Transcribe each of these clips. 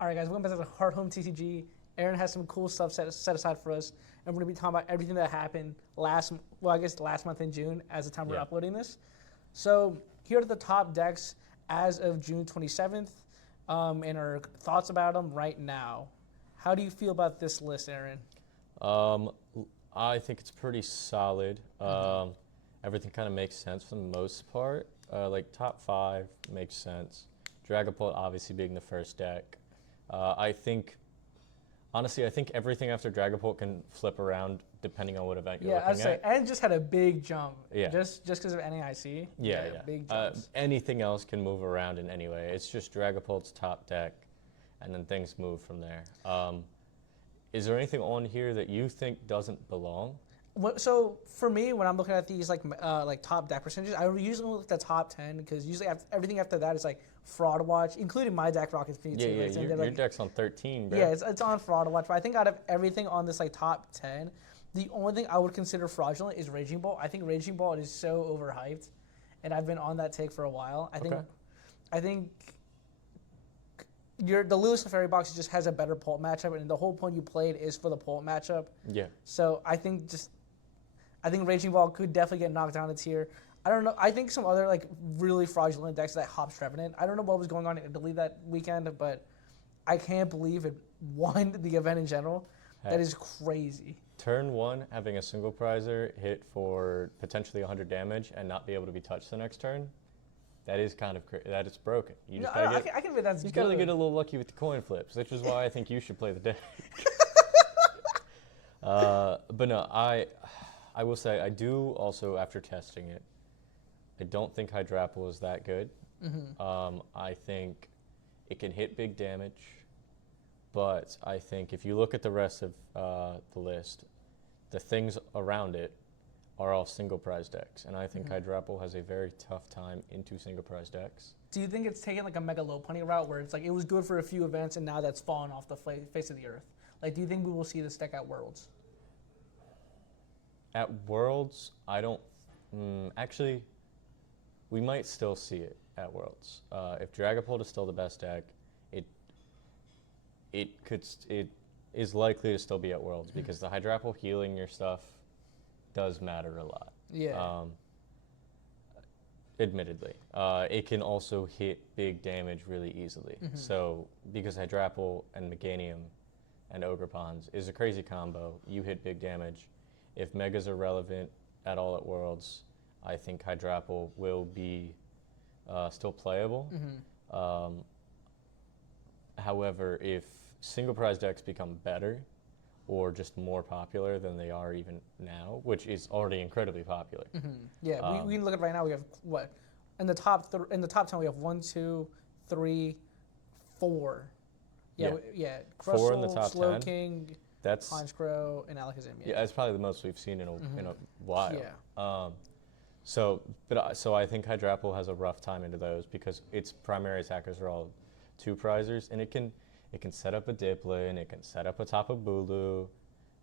All right, guys, welcome back to the Hard Home TCG. Aaron has some cool stuff set aside for us, and we're going to be talking about everything that happened last month in June as the time we're uploading this. So here are the top decks as of June 27th, and our thoughts about them right now. How do you feel about this list, Aaron? I think it's pretty solid. Everything kind of makes sense for the most part. Like top 5 makes sense. Dragapult obviously being the first deck. I think everything after Dragapult can flip around depending on what event you're looking at. And just had a big jump. Yeah. Just because of NAIC. Yeah. Big jumps. Anything else can move around in any way. It's just Dragapult's top deck, and then things move from there. Is there anything on here that you think doesn't belong? So for me, when I'm looking at these like top deck percentages, I usually look at the top 10 because usually everything after that is like Fraud Watch, including my deck Rockets P2. Your deck's on 13, bro. Yeah, it's on Fraud Watch. But I think out of everything on this like top 10, the only thing I would consider fraudulent is Raging Bolt. I think Raging Bolt is so overhyped, and I've been on that take for a while. I think the Lewis Fairy box just has a better Pult matchup, and the whole point you played is for the Pult matchup. Yeah. So I think Raging Ball could definitely get knocked down a tier. I don't know. I think some other like really fraudulent decks that Hops Trevenant. I don't know what was going on in Italy that weekend, but I can't believe it won the event in general. Hey, that is crazy. Turn 1, having a single prizer hit for potentially 100 damage and not be able to be touched the next turn. That is kind of crazy. That is broken. You just I can admit that's you gotta get a little lucky with the coin flips, which is why I think you should play the deck. But no, I will say, I do also, after testing it, I don't think Hydrapple is that good. I think it can hit big damage, but I think if you look at the rest of the list, the things around it are all single prize decks, and I think Hydrapple has a very tough time into single prize decks. Do you think it's taken like a Mega Lopunny route where it's like it was good for a few events and now that's fallen off the face of the earth? Like, do you think we will see this deck at Worlds? At Worlds, I don't. Actually, we might still see it at Worlds. If Dragapult is still the best deck, it is likely to still be at Worlds because the Hydrapple healing your stuff does matter a lot. Yeah. Admittedly, it can also hit big damage really easily. So because Hydrapple and Meganium and Ogrepons is a crazy combo, you hit big damage. If Megas are relevant at all at Worlds, I think Hydrapple will be still playable. However, if single prize decks become better or just more popular than they are even now, which is already incredibly popular. Yeah, we can look at right now. We have what in the top 10. We have 1, 2, 3, 4. Yeah. Crustle, 4 in the top Slow 10. King. That's Honchkrow and Alakazam. Yeah, that's probably the most we've seen in a while. Yeah. So I think Hydrapple has a rough time into those because its primary attackers are all 2 prizers, and it can set up a Diplin, it can set up a Tapu Bulu.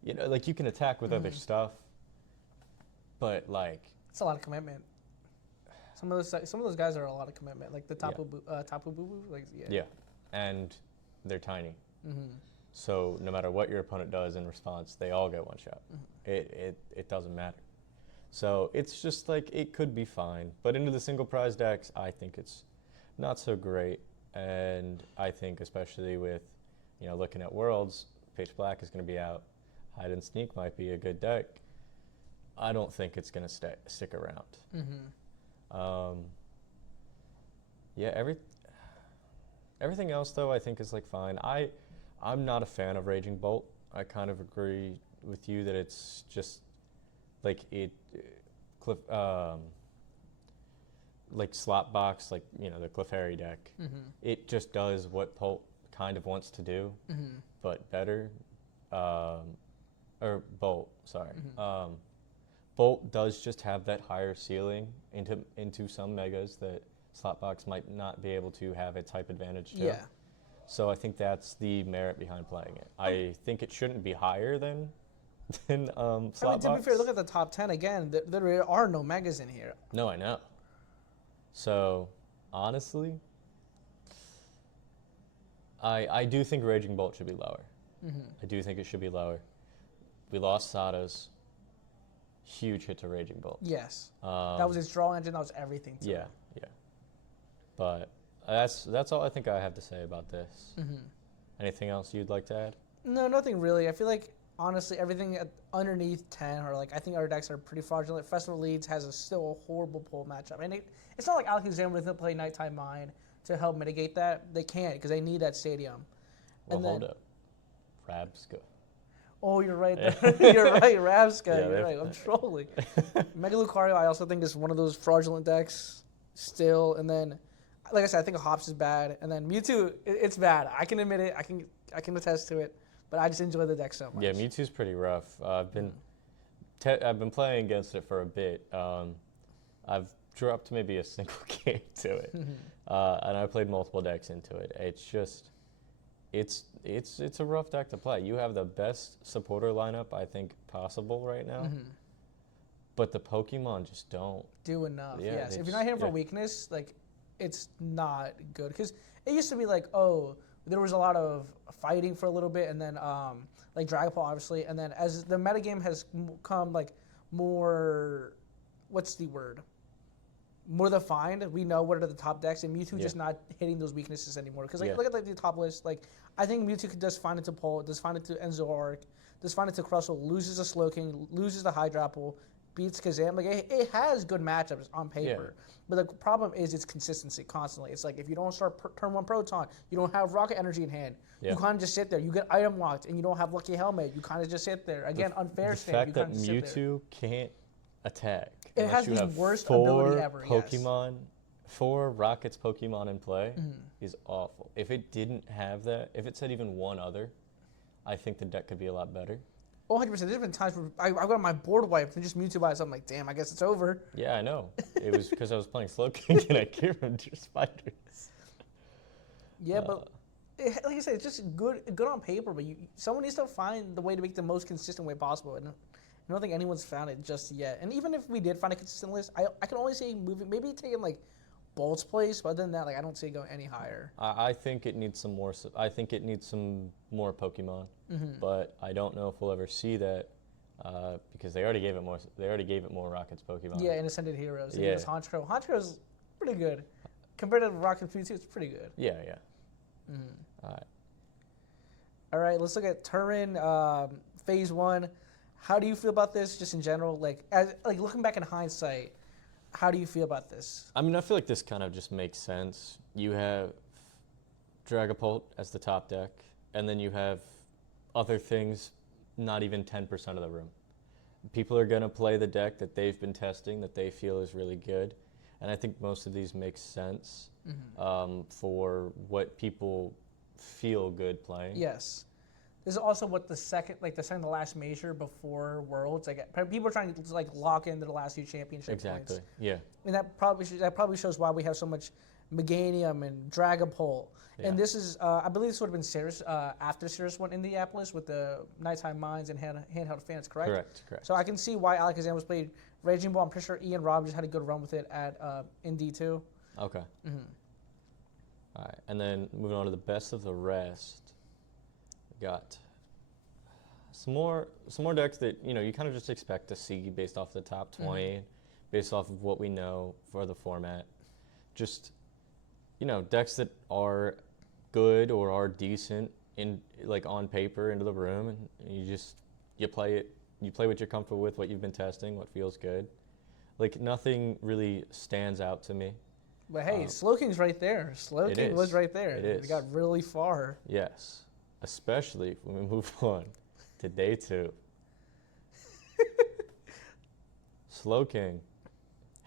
You know, like you can attack with other stuff, but like it's a lot of commitment. Some of those guys are a lot of commitment, like the Tapu Bulu. Like yeah, and they're tiny. So no matter what your opponent does in response, they all get one shot. It doesn't matter. So it's just like it could be fine, but into the single prize decks, I think it's not so great. And I think especially with, looking at Worlds, Pitch Black is going to be out. Hide and Sneak might be a good deck. I don't think it's going to stick around. Everything else though I think is like fine. I'm not a fan of Raging Bolt. I kind of agree with you that it's just like like slot box, like the Clefairy deck. It just does what Bolt kind of wants to do, but better. Or Bolt, sorry. Bolt does just have that higher ceiling into some megas that slot box might not be able to have a type advantage to. Yeah. So I think that's the merit behind playing it. I think it shouldn't be higher than slot box. To be fair, look at the top 10 again. There are no megas in here. No, I know. So honestly, I do think Raging Bolt should be lower. I do think it should be lower. We lost Sada's. Huge hit to Raging Bolt. Yes. That was his draw engine. That was everything. Yeah, yeah. But that's all I think I have to say about this. Anything else you'd like to add? No, nothing really. I feel like, honestly, everything underneath 10, or like, I think our decks are pretty fraudulent. Festival Leads has still a horrible pull matchup. And it's not like Alakazam doesn't play Nighttime Mine to help mitigate that. They can't, because they need that stadium. Well, hold up. Rabska. Oh, you're right. You're right, Rabska. Yeah, you're right. I'm trolling. Mega Lucario, I also think is one of those fraudulent decks still. And then, like I said, I think Hops is bad. And then Mewtwo, it's bad. I can admit it. I can attest to it. But I just enjoy the deck so much. Yeah, Mewtwo's pretty rough. I've been playing against it for a bit. I've dropped maybe a single game to it, and I played multiple decks into it. It's just, it's a rough deck to play. You have the best supporter lineup I think possible right now, but the Pokemon just don't do enough. Yeah, yes, if you're not hitting for weakness, like, it's not good. Because it used to be like, oh, there was a lot of fighting for a little bit, and then like Dragon Ball, obviously, and then as the metagame has come like more, what's the word? More defined. We know what are the top decks, and Mewtwo just not hitting those weaknesses anymore. Because like, look at like the top list. Like, I think Mewtwo could just find it to Pole, just find it to Enzo just find it to Crustle, loses the Slowking, loses the Hydrapple, beats Kazam. Like, it has good matchups on paper. Yeah. But the problem is its consistency constantly. It's like if you don't start turn 1 Proton, you don't have Rocket Energy in hand. Yeah. You kind of just sit there. You get item locked, and you don't have Lucky Helmet. You kind of just sit there. Again, unfair stand. The fact that Mewtwo can't attack. It has the worst ability ever. Pokemon, 4 Rockets Pokemon in play is awful. If it didn't have that, if it said even one other, I think the deck could be a lot better. Oh, 100%. There's been times where I got my board wiped and just Mewtwo by itself. I'm like, damn, I guess it's over. Yeah, I know. It was because I was playing Slowking and I gave him just spiders. Yeah, but like I said, it's just good on paper, but someone needs to find the way to make the most consistent way possible. And I don't think anyone's found it just yet. And even if we did find a consistent list, I can only see maybe taking like Bolt's place, but other than that, like, I don't see it going any higher. I think it needs some more. I think it needs some more Pokemon, but I don't know if we'll ever see that because they already gave it more. They already gave it more Rockets Pokemon. Yeah, in Ascended Heroes. Yeah, Honchkrow. Honchkrow's pretty good compared to Rocket Mewtwo. It's pretty good. Yeah, yeah. All right. Let's look at Turin Phase 1. How do you feel about this, just in general? Like looking back in hindsight. How do you feel about this? I mean, I feel like this kind of just makes sense. You have Dragapult as the top deck, and then you have other things, not even 10% of the room. People are going to play the deck that they've been testing, that they feel is really good, and I think most of these make sense for what people feel good playing. Yes. This is also what the second to last major before Worlds. Like, people are trying to like lock into the last few championship points. Exactly. Yeah. And that probably shows why we have so much Meganium and Dragapult. Yeah. And this is, I believe this would have been Cirrus after Cirrus went Indianapolis with the Nighttime Mines and handheld fans, correct? Correct. So I can see why Alakazam was played Raging Ball. I'm pretty sure Ian Robb just had a good run with it at in D2. Okay. All right, and then moving on to the best of the rest. Got some more decks that you kind of just expect to see based off the top 20, based off of what we know for the format. Just decks that are good or are decent in on paper into the room, and you play it. You play what you're comfortable with, what you've been testing, what feels good. Like, nothing really stands out to me. But hey, Slowking's right there. Slowking was right there. It is. It got really far. Yes. Especially when we move on to day 2. Slowking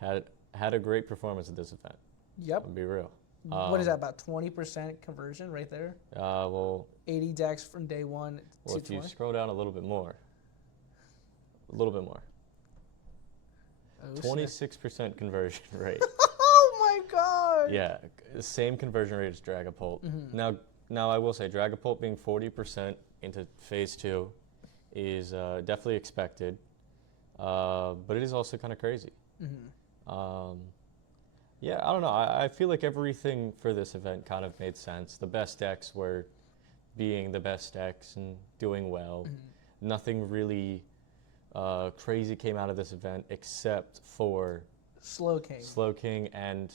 had a great performance at this event. Yep. I'll be real. What is that, about 20% conversion right there? Well, 80 decks from day 1 well, to if you scroll down a little bit more. 26% conversion rate. Oh my god! Yeah, the same conversion rate as Dragapult. Now I will say Dragapult being 40% into Phase 2 is definitely expected, but it is also kind of crazy. Yeah, I don't know. I feel like everything for this event kind of made sense. The best decks were being the best decks and doing well. Nothing really crazy came out of this event except for Slow King and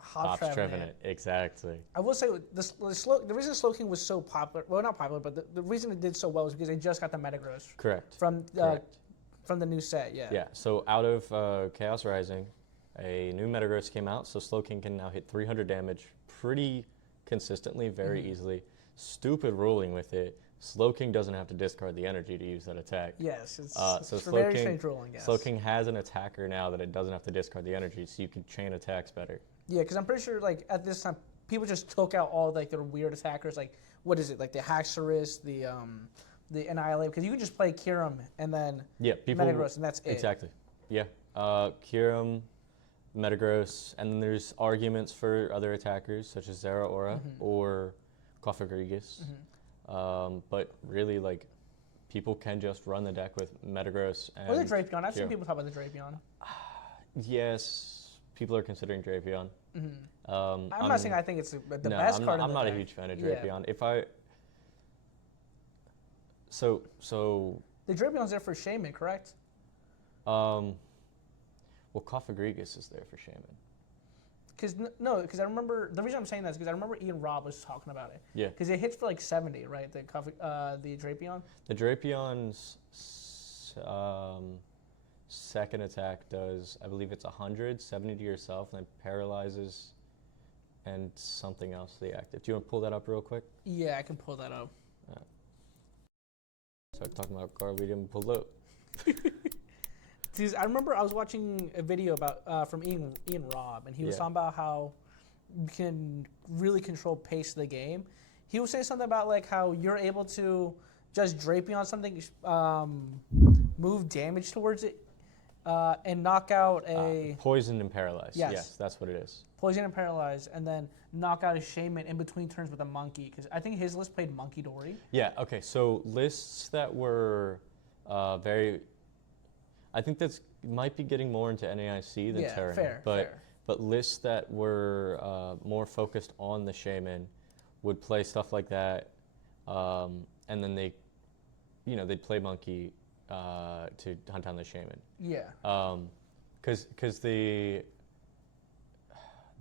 Hops Hops Trevenant. Exactly. I will say the reason Slow King was so popular, well, not popular, but the reason it did so well was because they just got the Metagross Correct. from Correct. from the new set. Yeah. Yeah. So out of Chaos Rising, a new Metagross came out, so Slow King can now hit 300 damage pretty consistently, very easily. Stupid ruling with it. Slow King doesn't have to discard the energy to use that attack. Yes, it's So a very strange ruling. Yes. Slow King has an attacker now that it doesn't have to discard the energy, so you can chain attacks better. Yeah, because I'm pretty sure like at this time people just took out all like their weird attackers. Like what is it? Like the Haxorus, the Annihilate. Because you could just play Kyurem and then Metagross, and that's it. Exactly. Yeah. Kyurem, Metagross, and then there's arguments for other attackers such as Zeraora or Cofagrigus. But really, like, people can just run the deck with Metagross and... Or the Drapion. I've seen people talk about the Drapion. Yes, people are considering Drapion. I'm not saying I think it's the best card in the I'm not deck. a huge fan of Drapion. If I... So... The Drapion's there for Shaman, correct? Well, Cofagrigus is there for Shaman. Because I remember, the reason I'm saying that is because I remember Ian Robb was talking about it. Yeah. Because it hits for like 70, right? The Drapion? The Drapion's second attack does, I believe it's 100, 70 to yourself, and then paralyzes and something else to the active. Do you want to pull that up real quick? Yeah, I can pull that up. Start talking about card we didn't pull up. Because I remember I was watching a video about from Ian Robb, and he was talking about how you can really control pace of the game. He was saying something about like how you're able to just Drapion something, move damage towards it, and knock out a poison and paralyze. Yes, that's what it is. Poison and paralyze, and then knock out a Shaman in between turns with a Monkey. Because I think his list played Monkey Dory. Yeah. Okay. So lists that were very. I think that's might be getting more into NAIC than Terran. Fair. But lists that were more focused on the Shaman would play stuff like that, and then they'd play Monkey to hunt down the Shaman. Yeah. Because the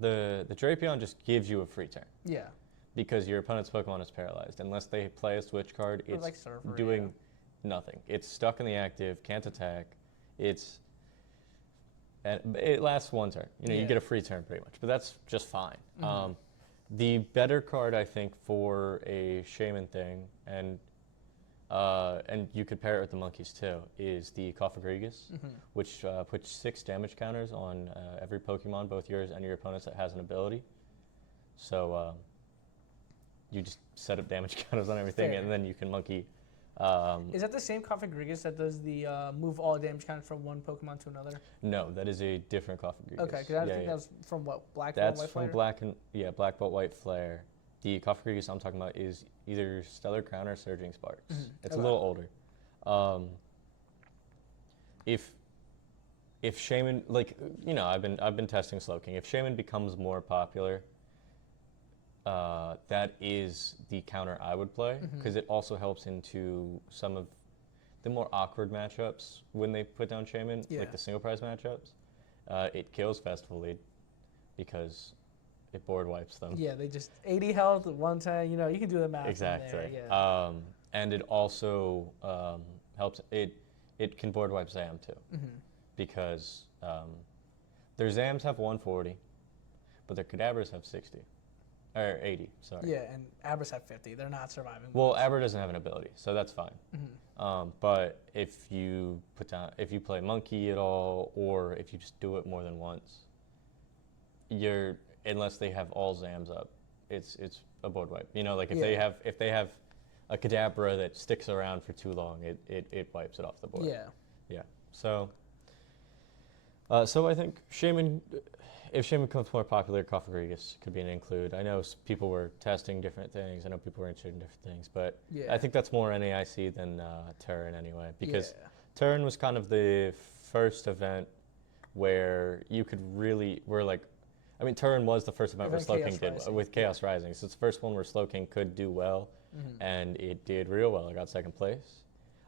Drapion just gives you a free turn. Yeah. Because your opponent's Pokemon is paralyzed. Unless they play a switch card, it's like Surfer, doing nothing. It's stuck in the active, can't attack. It lasts one turn. You get a free turn pretty much, but that's just fine. The better card, I think, for a Shaman thing, and you could pair it with the monkeys too, is the Cofagrigus, which puts 6 damage counters on every Pokemon, both yours and your opponent's, that has an ability. So you just set up damage counters on everything, and then you can monkey. Is that the same Cofagrigus that does the move all damage counters from one Pokemon to another? No, that is a different Cofagrigus. Okay, because I think that was from what, Black Belt, That's White from Flare? Black Belt, White Flare. The Cofagrigus I'm talking about is either Stellar Crown or Surging Sparks. It's a little older. If Shaman, like, I've been testing Slowking. If Shaman becomes more popular, that is the counter I would play, because it also helps into some of the more awkward matchups when they put down Shaman, like the single prize matchups. It kills Festival Lead because it board wipes them. Yeah, they just 80 health, 110. You can do the math. Exactly. There, and it also helps. It can board wipe Zam too, because their Zams have 140, but their Kadabras have 60. Or 80, sorry. Yeah, and Abras have 50. They're not surviving. Well, Abra doesn't have an ability, so that's fine. But if you play Monkey at all, or if you just do it more than once, unless they have all Zams up, it's a board wipe. If they have a Kadabra that sticks around for too long, it wipes it off the board. Yeah. So I think Shaman. If Shaman becomes more popular, Cofagrigus could be an include. I know people were testing different things. I know people were interested in different things, but I think that's more NAIC than Terran anyway, because Terran was kind of the first event where you could really, I mean, Turin was the first event where Event Slowking Chaos did Rising. with Chaos Rising. So it's the first one where Slowking could do well, and it did real well. It got second place.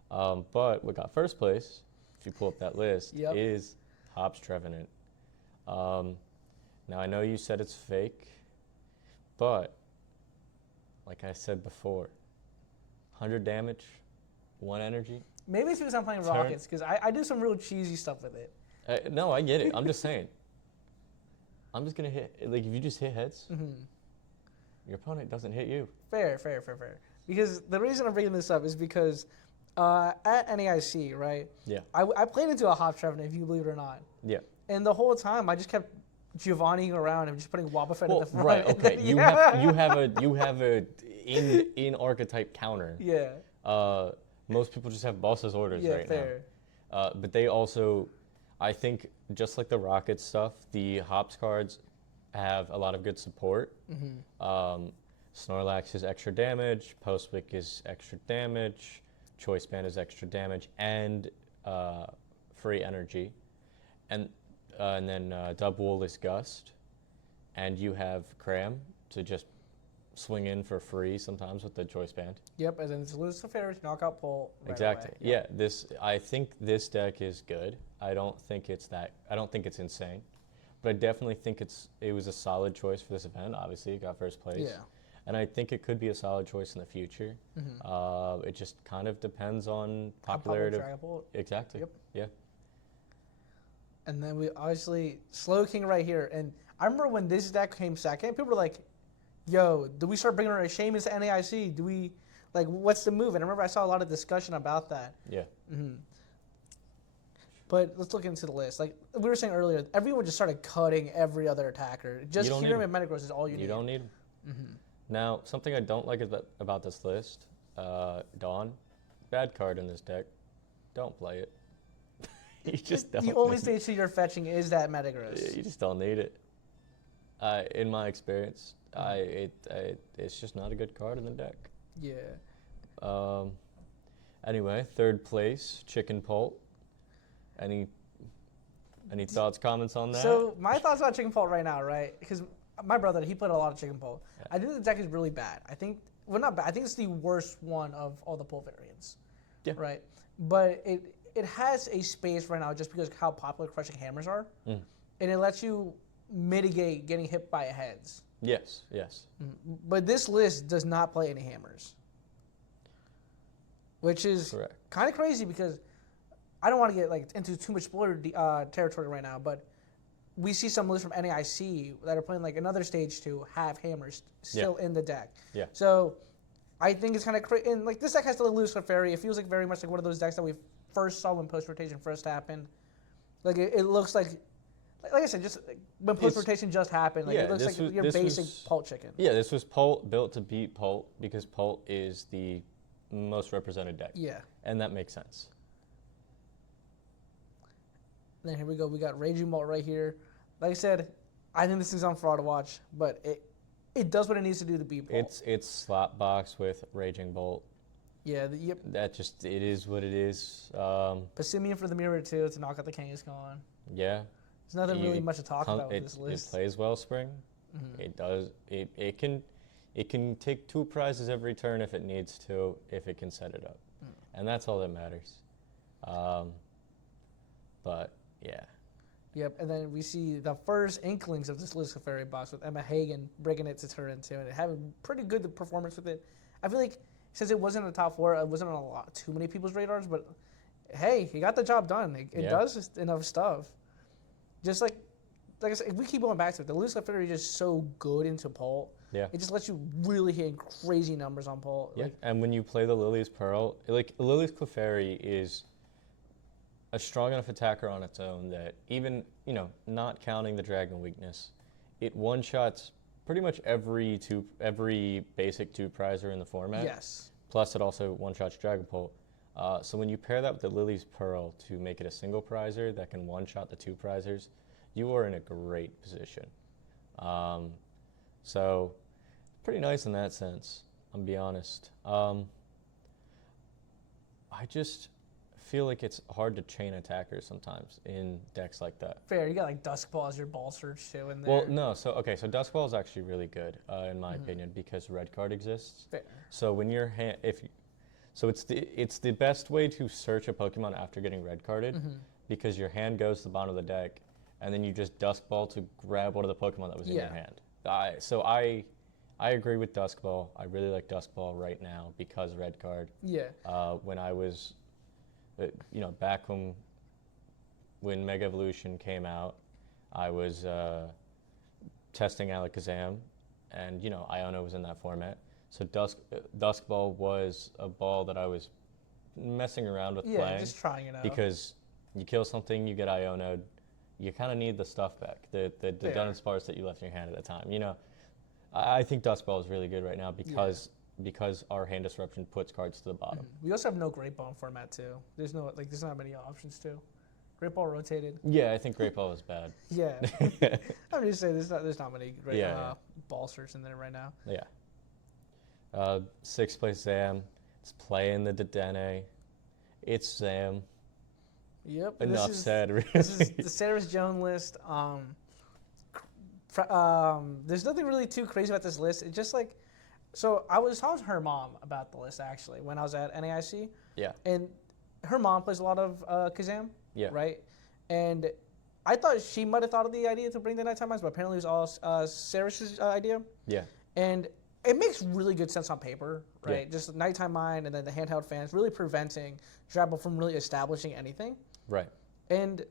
But what got first place, if you pull up that list, Yep. is Hobbs Trevenant. Now, I know you said it's fake, but like I said before, 100 damage, 1 energy. Maybe it's because I'm playing Turn- Rockets, because I do some real cheesy stuff with it. No, I get it. I'm just saying. I'm just going to hit, like, if you just hit heads, your opponent doesn't hit you. Fair. Because the reason I'm bringing this up is because at NAIC, right? Yeah. I played into a Hobbs Trevenant, if you believe it or not. Yeah. And the whole time, I just kept Giovanniing around and just putting Wobbuffet in Well, the front. right, and okay. then- You have a in archetype counter. Yeah. Most people just have boss's orders Yeah, right fair. now. But they also, I think, just like the Rocket stuff, the Hops cards have a lot of good support. Snorlax is extra damage, Postwick is extra damage, Choice Band is extra damage, and free energy. And then Dubwool is Gust. And you have Cram to just swing in for free sometimes with the Choice Band. Yep, and then it's Lucifer, knockout pull. Right Exactly. away. Yeah. I think this deck is good. I don't think it's insane, but I definitely think it was a solid choice for this event. Obviously, it got first place. Yeah. And I think it could be a solid choice in the future. It just kind of depends on How popular popularity. Dragon Ball. Exactly. Yep. Yeah. And then we obviously Slowking right here. And I remember when this deck came second, people were like, yo, do we start bringing our Shaman to NAIC? Do we, like, what's the move? And I remember I saw a lot of discussion about that. Yeah. But let's look into the list. Like we were saying earlier, everyone just started cutting every other attacker. Just don't Hero need and Metagross is all you need. You don't need them. Now, something I don't like about this list, Dawn, bad card in this deck. Don't play it. You just don't. The only need stage two you're fetching is that Metagross. it. You just don't need it. In my experience, it's just not a good card in the deck. Yeah. Anyway, third place, Chicken Polt. Any thoughts, comments on that? So my thoughts about Chicken Polt right now, right? Because my brother, he played a lot of Chicken Polt. Yeah. I think the deck is really bad. I think, well, not bad. I think it's the worst one of all the Polt variants. Yeah. Right. But it has a space right now just because of how popular Crushing Hammers are, and it lets you mitigate getting hit by heads. Yes. But this list does not play any hammers, which is Correct. kind of crazy because I don't want to get like into too much spoiler territory right now, but we see some lists from NAIC that are playing like another stage to have hammers still in the deck. Yeah. So I think it's kind of crazy. And like this deck has the Lucifer Fairy. It feels like very much like one of those decks that we first saw when post rotation first happened. Like it looks like I said, just like, when post rotation just happened. Like it looks like your basic Polt chicken. Yeah, this was Polt built to beat Polt because Polt is the most represented deck. Yeah. And that makes sense. And then here we go. We got Raging Bolt right here. Like I said, I think this is on fraud to watch, but it does what it needs to do to beat Polt. It's slot box with Raging Bolt. Yeah. Yep. It is what it is. Passimian for the mirror too to knock out the Kangaskhan. Yeah. There's nothing really You much to talk about with this It list. plays Wellspring. It does. It can take 2 prizes every turn if it needs to, if it can set it up, and that's all that matters. But yeah. Yep, and then we see the first inklings of this Lucifer Fairy box with Emma Hagen bringing it to turn 2 and having pretty good performance with it. I feel like since it wasn't in the top 4, it wasn't on too many people's radars, but hey, he got the job done. It does enough stuff. Just like I said, if we keep going back to it, the Lucifer Fairy is just so good into Polt. Yeah. It just lets you really hit crazy numbers on Polt. Yeah, Like, and when you play the Lily's Pearl, like Lily's Clefairy is a strong enough attacker on its own that even, not counting the Dragon weakness, it one-shots pretty much every basic 2-prizer in the format. yes. Plus it also one-shots Dragon Polt. So when you pair that with the Lily's Pearl to make it a single prizer that can one-shot the 2-prizers, you are in a great position. So pretty nice in that sense, I'll be honest. I just feel like it's hard to chain attackers sometimes in decks like that. Fair. You got like Duskball as your ball search too in there. Well, no. So Duskball is actually really good in my opinion because red card exists. Fair. So when your hand, it's the best way to search a Pokemon after getting red carded because your hand goes to the bottom of the deck, and then you just Duskball to grab one of the Pokemon that was in your hand. I agree with Duskball. I really like Duskball right now because red card. Yeah. When I was, back when Mega Evolution came out, I was testing Alakazam, and Iono was in that format. So Duskball was a ball that I was messing around with playing. Yeah, just trying it out. Because you kill something, you get Iono'd. You kind of need the stuff back, the Dunsparce that you left in your hand at the time. I think Duskball is really good right now because our hand disruption puts cards to the bottom. We also have no Great Ball in format too. There's not many options too. Great Ball rotated. Yeah, I think Great Ball is bad. Yeah. I'm just saying there's not many great ball search in there right now. Yeah. Sixth place Zam. It's playing the Dedenne. It's Zam. Yep. Enough said, really. This is the Sarah's Joan list. There's nothing really too crazy about this list. It's just like, so I was talking to her mom about the list actually when I was at NAIC. Yeah. And her mom plays a lot of Kazam. Yeah. Right. And I thought she might have thought of the idea to bring the nighttime mines, but apparently it was all Sarah's idea. Yeah. And it makes really good sense on paper, right? Yeah. Just nighttime mine and then the handheld fans really preventing Drabble from really establishing anything. Right. And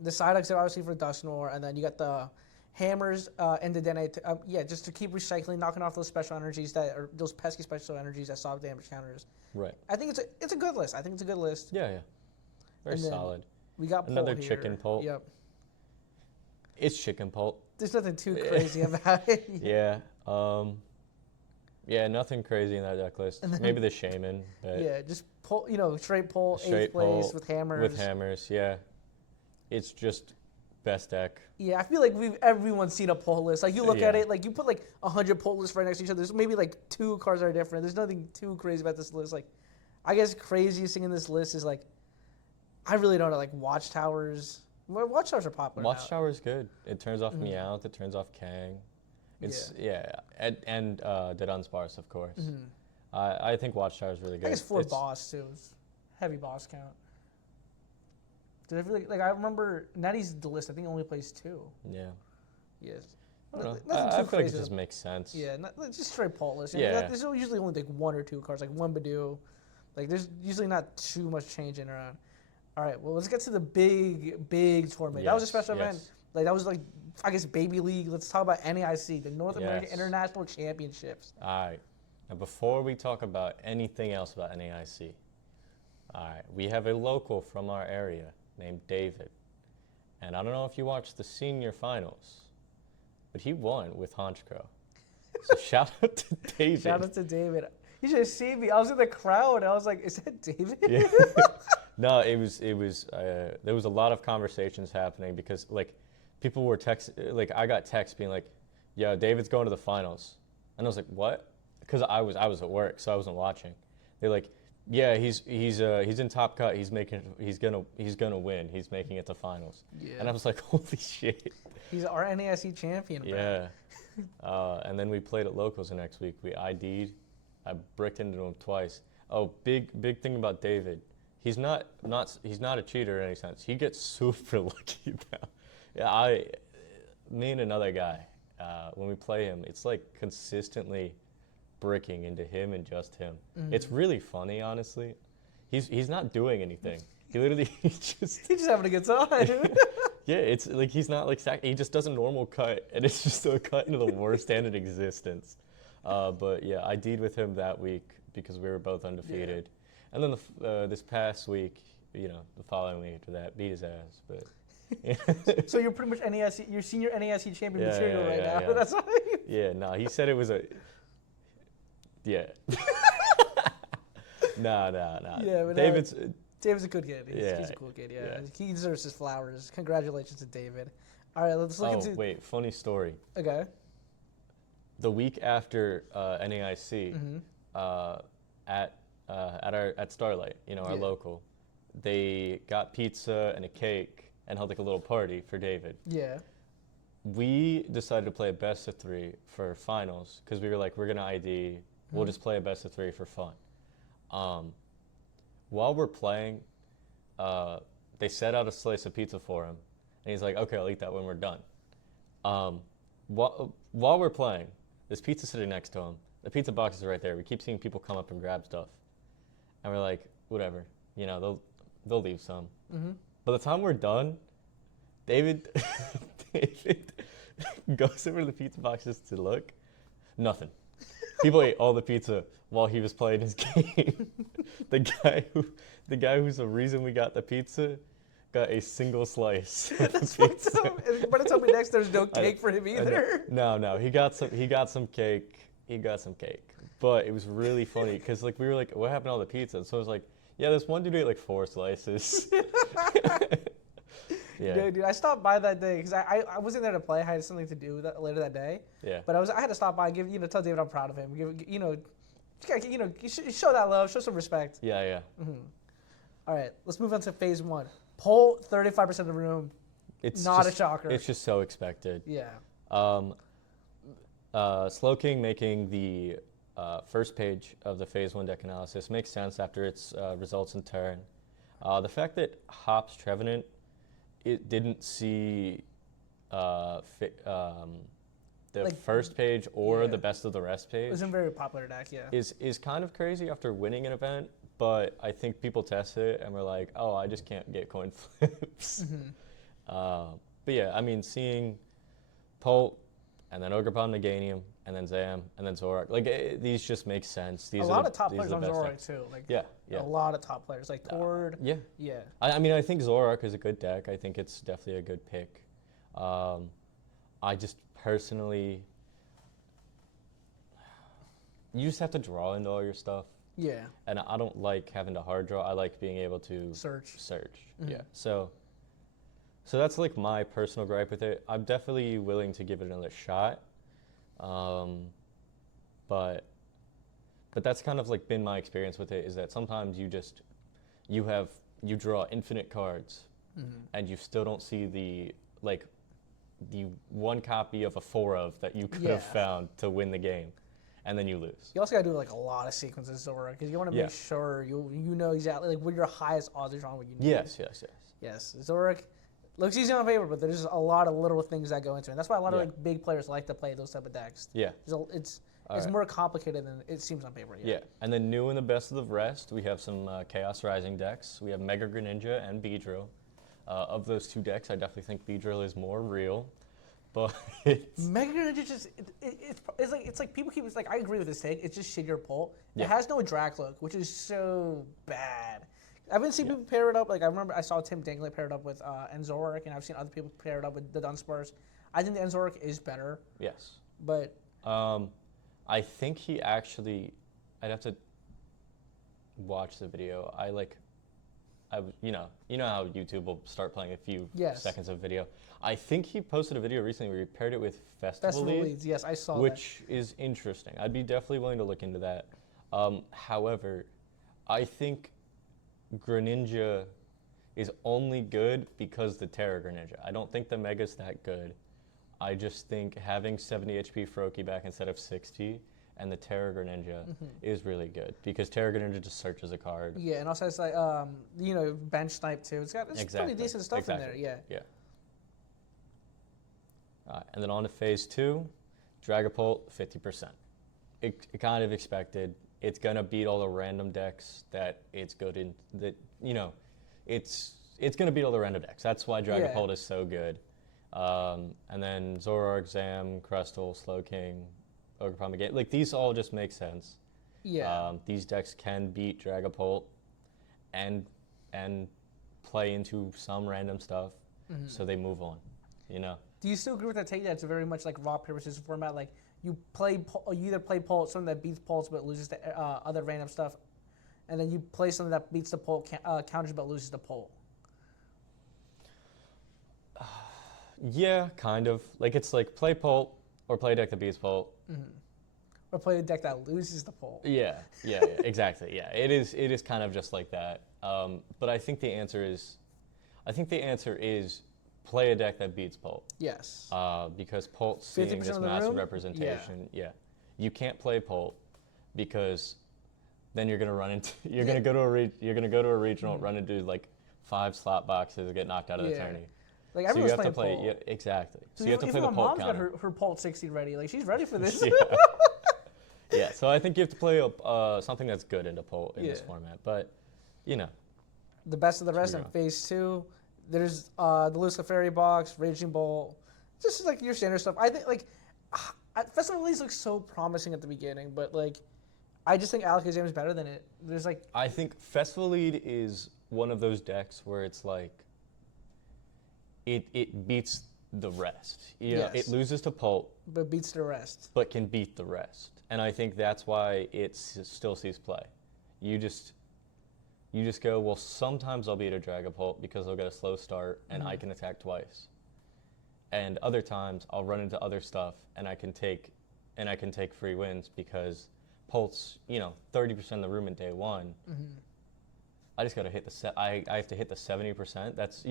the side exit obviously for Dusknoir, and then you got the hammers and the Dene, just to keep recycling, knocking off those special energies those pesky special energies that solve damage counters. Right. I think it's a good list. I think it's a good list. Yeah, yeah. Very solid. We got another Polt chicken here. Polt. Yep. It's chicken Polt. There's nothing too crazy about it. Yeah. Nothing crazy in that deck list. Maybe the Shaman. But yeah, just Polt, straight Polt, straight 8th place Polt with hammers. With hammers, yeah. It's just best deck. Yeah, I feel like everyone's seen a Polt list. Like you look at it, like you put like 100 Polt lists right next to each other. There's maybe like 2 cards that are different. There's nothing too crazy about this list. Like, I guess craziest thing in this list is like, I really don't know, like Watchtowers. Watchtowers are popular. Watchtower's good. It turns off Meowth. It turns off Kang. It's and the Dunsparce, of course. I think Watchtower's really good. I guess 4 boss too. It's heavy boss count. Did I feel like I remember Natty's the list. I think only plays 2. Yeah. Yes. I don't know. I feel like it just makes sense. Yeah, just straight Polt list. Yeah. There's usually only like 1 or 2 cards, like 1 Badoo. Like there's usually not too much changing around. All right, well let's get to the big tournament. That was a special event. Like that was like, I guess, Baby League. Let's talk about NAIC, the North American International Championships. All right. Now before we talk about anything else about NAIC, all right, we have a local from our area named David. And I don't know if you watched the senior finals, but he won with Honchkrow. So shout out to David. Shout out to David. You should have seen me. I was in the crowd. I was like, is that David? Yeah. No, it was. There was a lot of conversations happening because like people were I got texts being like, "Yo, David's going to the finals," and I was like, "What?" Because I was at work, so I wasn't watching. They're like, "Yeah, he's in Top Cut. He's gonna win. He's making it to finals." Yeah. And I was like, "Holy shit!" He's our NAIC champion, bro. Yeah. And then we played at locals the next week. We ID'd. I bricked into him twice. Oh, big thing about David. He's not a cheater in any sense. He gets super lucky now. Yeah, me and another guy, when we play him, it's like consistently bricking into him and just him. It's really funny, honestly. He's not doing anything. He literally he's just having a good time. Yeah, it's like he's not like he just does a normal cut, and it's just a cut into the worst hand in existence. But yeah, I D'd with him that week because we were both undefeated. Yeah. And then this past week, the following week after that, beat his ass. But yeah. So you're pretty much you're senior NAIC champion material right now. Yeah. That's why. Yeah, no, he said it was a. Yeah. No. Yeah, but David's a good kid. He's a cool kid. Yeah, he deserves his flowers. Congratulations to David. All right, let's look into. Oh wait, funny story. Okay. The week after NAIC, at Starlight, our local, they got pizza and a cake and held like a little party for David. Yeah. We decided to play a best of 3 for finals because we were like, we're gonna ID. We'll just play a best of 3 for fun. While we're playing, they set out a slice of pizza for him, and he's like, "Okay, I'll eat that when we're done." While we're playing, this pizza's sitting next to him. The pizza box is right there. We keep seeing people come up and grab stuff, and we're like, "Whatever, they'll leave some." Mm-hmm. By the time we're done, David David goes over to the pizza boxes to look. Nothing. People ate all the pizza while he was playing his game. The guy who's the reason we got the pizza got a single slice. That's fucked up. But it's me next. There's no cake for him either. No. He got some cake. But it was really funny because we were like, what happened to all the pizza? And so I was like, yeah, this one dude ate like 4 slices. Yeah. Dude, I stopped by that day because I wasn't there to play. I had something to do later that day. Yeah. But I had to stop by, tell David I'm proud of him. Show that love, show some respect. Yeah. Mm-hmm. All right, let's move on to phase 1. Poll 35% of the room. It's not a shocker. It's just so expected. Yeah. Slow King making the first page of the phase 1 deck analysis makes sense after its results in turn. The fact that Hops Trevenant it didn't see the first page or the best of the rest page. It was a very popular deck, yeah. Is kind of crazy after winning an event, but I think people tested it and were like, oh, I just can't get coin flips. Mm-hmm. But yeah, I mean, seeing Polt and then Ogrepon Meganium and then Zam and then Zorak, these just make sense. A lot of top players on Zorak too. Yeah. A lot of top players like Tord. Yeah. I mean, I think Zorak is a good deck. I think it's definitely a good pick. I just personally, you just have to draw into all your stuff. Yeah. And I don't like having to hard draw. I like being able to search. Mm-hmm. Yeah. So that's like my personal gripe with it. I'm definitely willing to give it another shot. But that's kind of like been my experience with it, is that sometimes you draw infinite cards, and you still don't see the one copy of a 4 of that you could have found to win the game, and then you lose. You also got to do a lot of sequences Zorak because you want to make sure you know exactly what your highest odds are on what you need. Yes. Zorak looks easy on paper, but there's a lot of little things that go into it. And that's why a lot of big players like to play those type of decks. Yeah. It's more complicated than it seems on paper. Yeah. And then new in the best of the rest, we have some Chaos Rising decks. We have Mega Greninja and Beedrill. Of those 2 decks, I definitely think Beedrill is more real. But Mega Greninja just it's like people keep I agree with this take. It's just shittier pull. Yeah. It has no drag look, which is so bad. I've been seeing people pair it up. I remember I saw Tim Dingley pair it up with Enzoric, and I've seen other people pair it up with the Dunsparce. I think the Enzoric is better. Yes. But I think he actually, I'd have to watch the video. You know how YouTube will start playing a few seconds of video. I think he posted a video recently where he paired it with Festival Leads. Yes, I saw which is interesting. I'd be definitely willing to look into that. However, I think Greninja is only good because the Terra Greninja. I don't think the Mega's that good. I just think having 70 HP Froakie back instead of 60 and the Terra Greninja is really good because Terra Greninja just searches a card. Yeah, and also it's bench snipe too. It's pretty decent stuff in there. Yeah. And then on to phase 2, Dragapult 50%. It kind of expected. It's gonna beat all the random decks that it's good in. It's gonna beat all the random decks. That's why Dragapult is so good. And then Zoroark, Zam, Crustle, Slowking, Ogrepon Meganium, these all just make sense. Yeah. These decks can beat Dragapult and play into some random stuff, so they move on. Do you still agree with that take that it's very much like rock paper scissors format? Like you either play Polt, something that beats Polt but loses to other random stuff, and then you play something that beats the Polt counters but loses the Polt. Yeah, kind of. It's like play Polt or play a deck that beats Polt. or play a deck that loses the poll. Yeah, exactly. Yeah, it is kind of just like that. But I think the answer is play a deck that beats Pult. Yes. Because Pult's seeing this massive representation. Yeah. You can't play Pult because then you're gonna run into you're gonna go to a regional, run into like 5 slot boxes, and get knocked out of the tourney. Like everyone's so you have playing to play, Pult. yeah, exactly. So Even, you have to play the my Pult mom's counter. got her Pult 60 ready. Like she's ready for this. Yeah. So I think you have to play something that's good into Pult in this format. But the best of the rest in phase 2. There's the Lewis Clefairy box, Raging Bolt, just like your standard stuff. I think like Festival Elite looks so promising at the beginning, but like I just think Alakazam is better than it. There's like I think Festival Lead is one of those decks where it's like it beats the rest. It loses to Pult, but beats the rest. But can beat the rest, and I think that's why it still sees play. You just go, well, sometimes I'll beat a Dragapult because they'll get a slow start and I can attack twice. And other times I'll run into other stuff and I can take free wins because Pult's 30% of the room in day 1. I just got to hit I have to hit the 70%. That's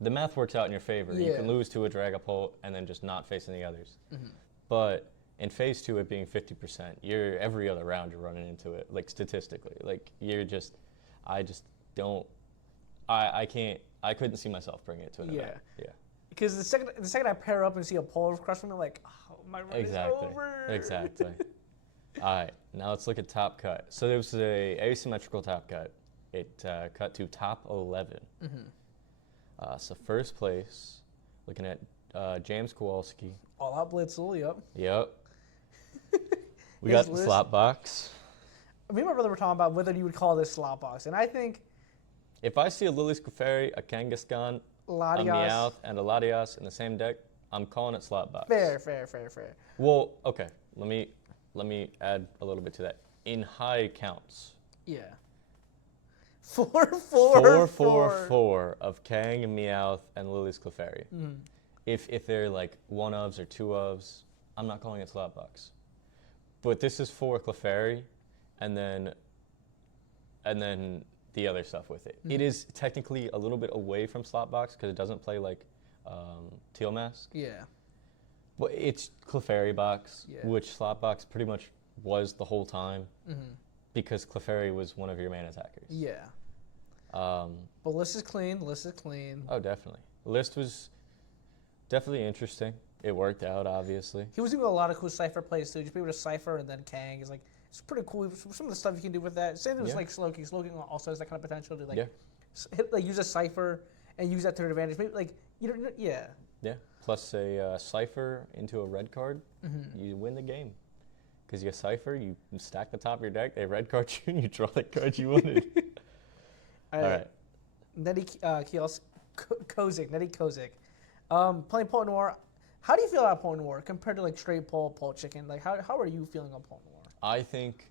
the math works out in your favor. You can lose to a Dragapult and then just not face any others. But in phase 2, it being 50%, every other round you're running into it, like statistically. Like I couldn't see myself bringing it to an event. Yeah. Because the second I pair up and see a Pole crush from it, like, oh, my run is over. Exactly. All right, now let's look at top cut. So there was a asymmetrical top cut. It cut to top 11. So first place, looking at James Kowalski. All Out Blitzel, Yep. We got the slot box. Me and my brother were talking about whether you would call this slot box, and I think if I see a Lily's Clefairy, a Kangaskhan, a Meowth, and a Latias in the same deck, I'm calling it slot box. Fair. Well, okay. Let me add a little bit to that. In high counts. Yeah. 4 of Kang and Meowth and Lily's Clefairy. If they're like 1-ofs or 2-ofs, I'm not calling it slot box. But this is 4 Clefairy, and then the other stuff with it. It is technically a little bit away from slot box because it doesn't play like Teal Mask. Yeah. But it's Clefairy box, which slot box pretty much was the whole time because Clefairy was one of your main attackers. Yeah. But list is clean. Oh, definitely. List was definitely interesting. It worked out, obviously. He was doing a lot of cool Cypher plays too. Just be able to Cypher and then Kang is like, it's pretty cool. Some of the stuff you can do with that. Same thing with like Slowking. Slowking also has that kind of potential to like use a Cypher and use that to their advantage. Maybe like Yeah. Plus a Cypher into a red card, you win the game. Because you Cypher, you stack the top of your deck, they red card you, and you draw the card you wanted. All right. Nettie Kozik. Playing Pult Noir. How do you feel about Pult Noir compared to like straight Pult Chicken? Like how are you feeling on Pult Noir? I think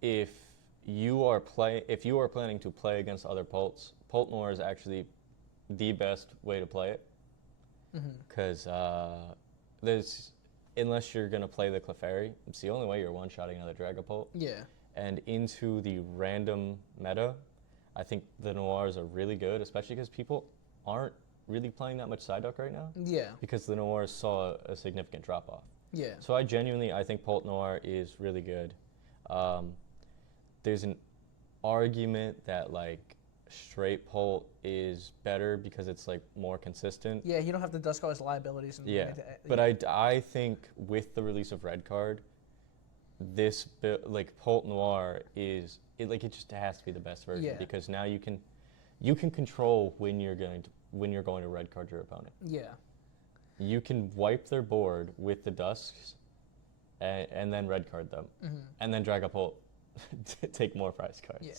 if you are planning to play against other Pults, Pult Noir is actually the best way to play it. Because unless you're going to play the Clefairy, it's the only way you're one-shotting another Dragapult. Yeah. And into the random meta, I think the Noirs are really good, especially because people aren't really playing that much Psyduck right now. Yeah. Because the Noirs saw a significant drop-off. Yeah. So I think Pult Noir is really good. There's an argument that like straight Pult is better because it's like more consistent. Yeah, you don't have the Duskull's liabilities. But I think with the release of Red Card, this like Pult Noir it just has to be the best version because now you can control when you're going to Red Card your opponent. Yeah. You can wipe their board with the Dusks and then Red Card them. And then Dragapult take more prize cards. Yeah.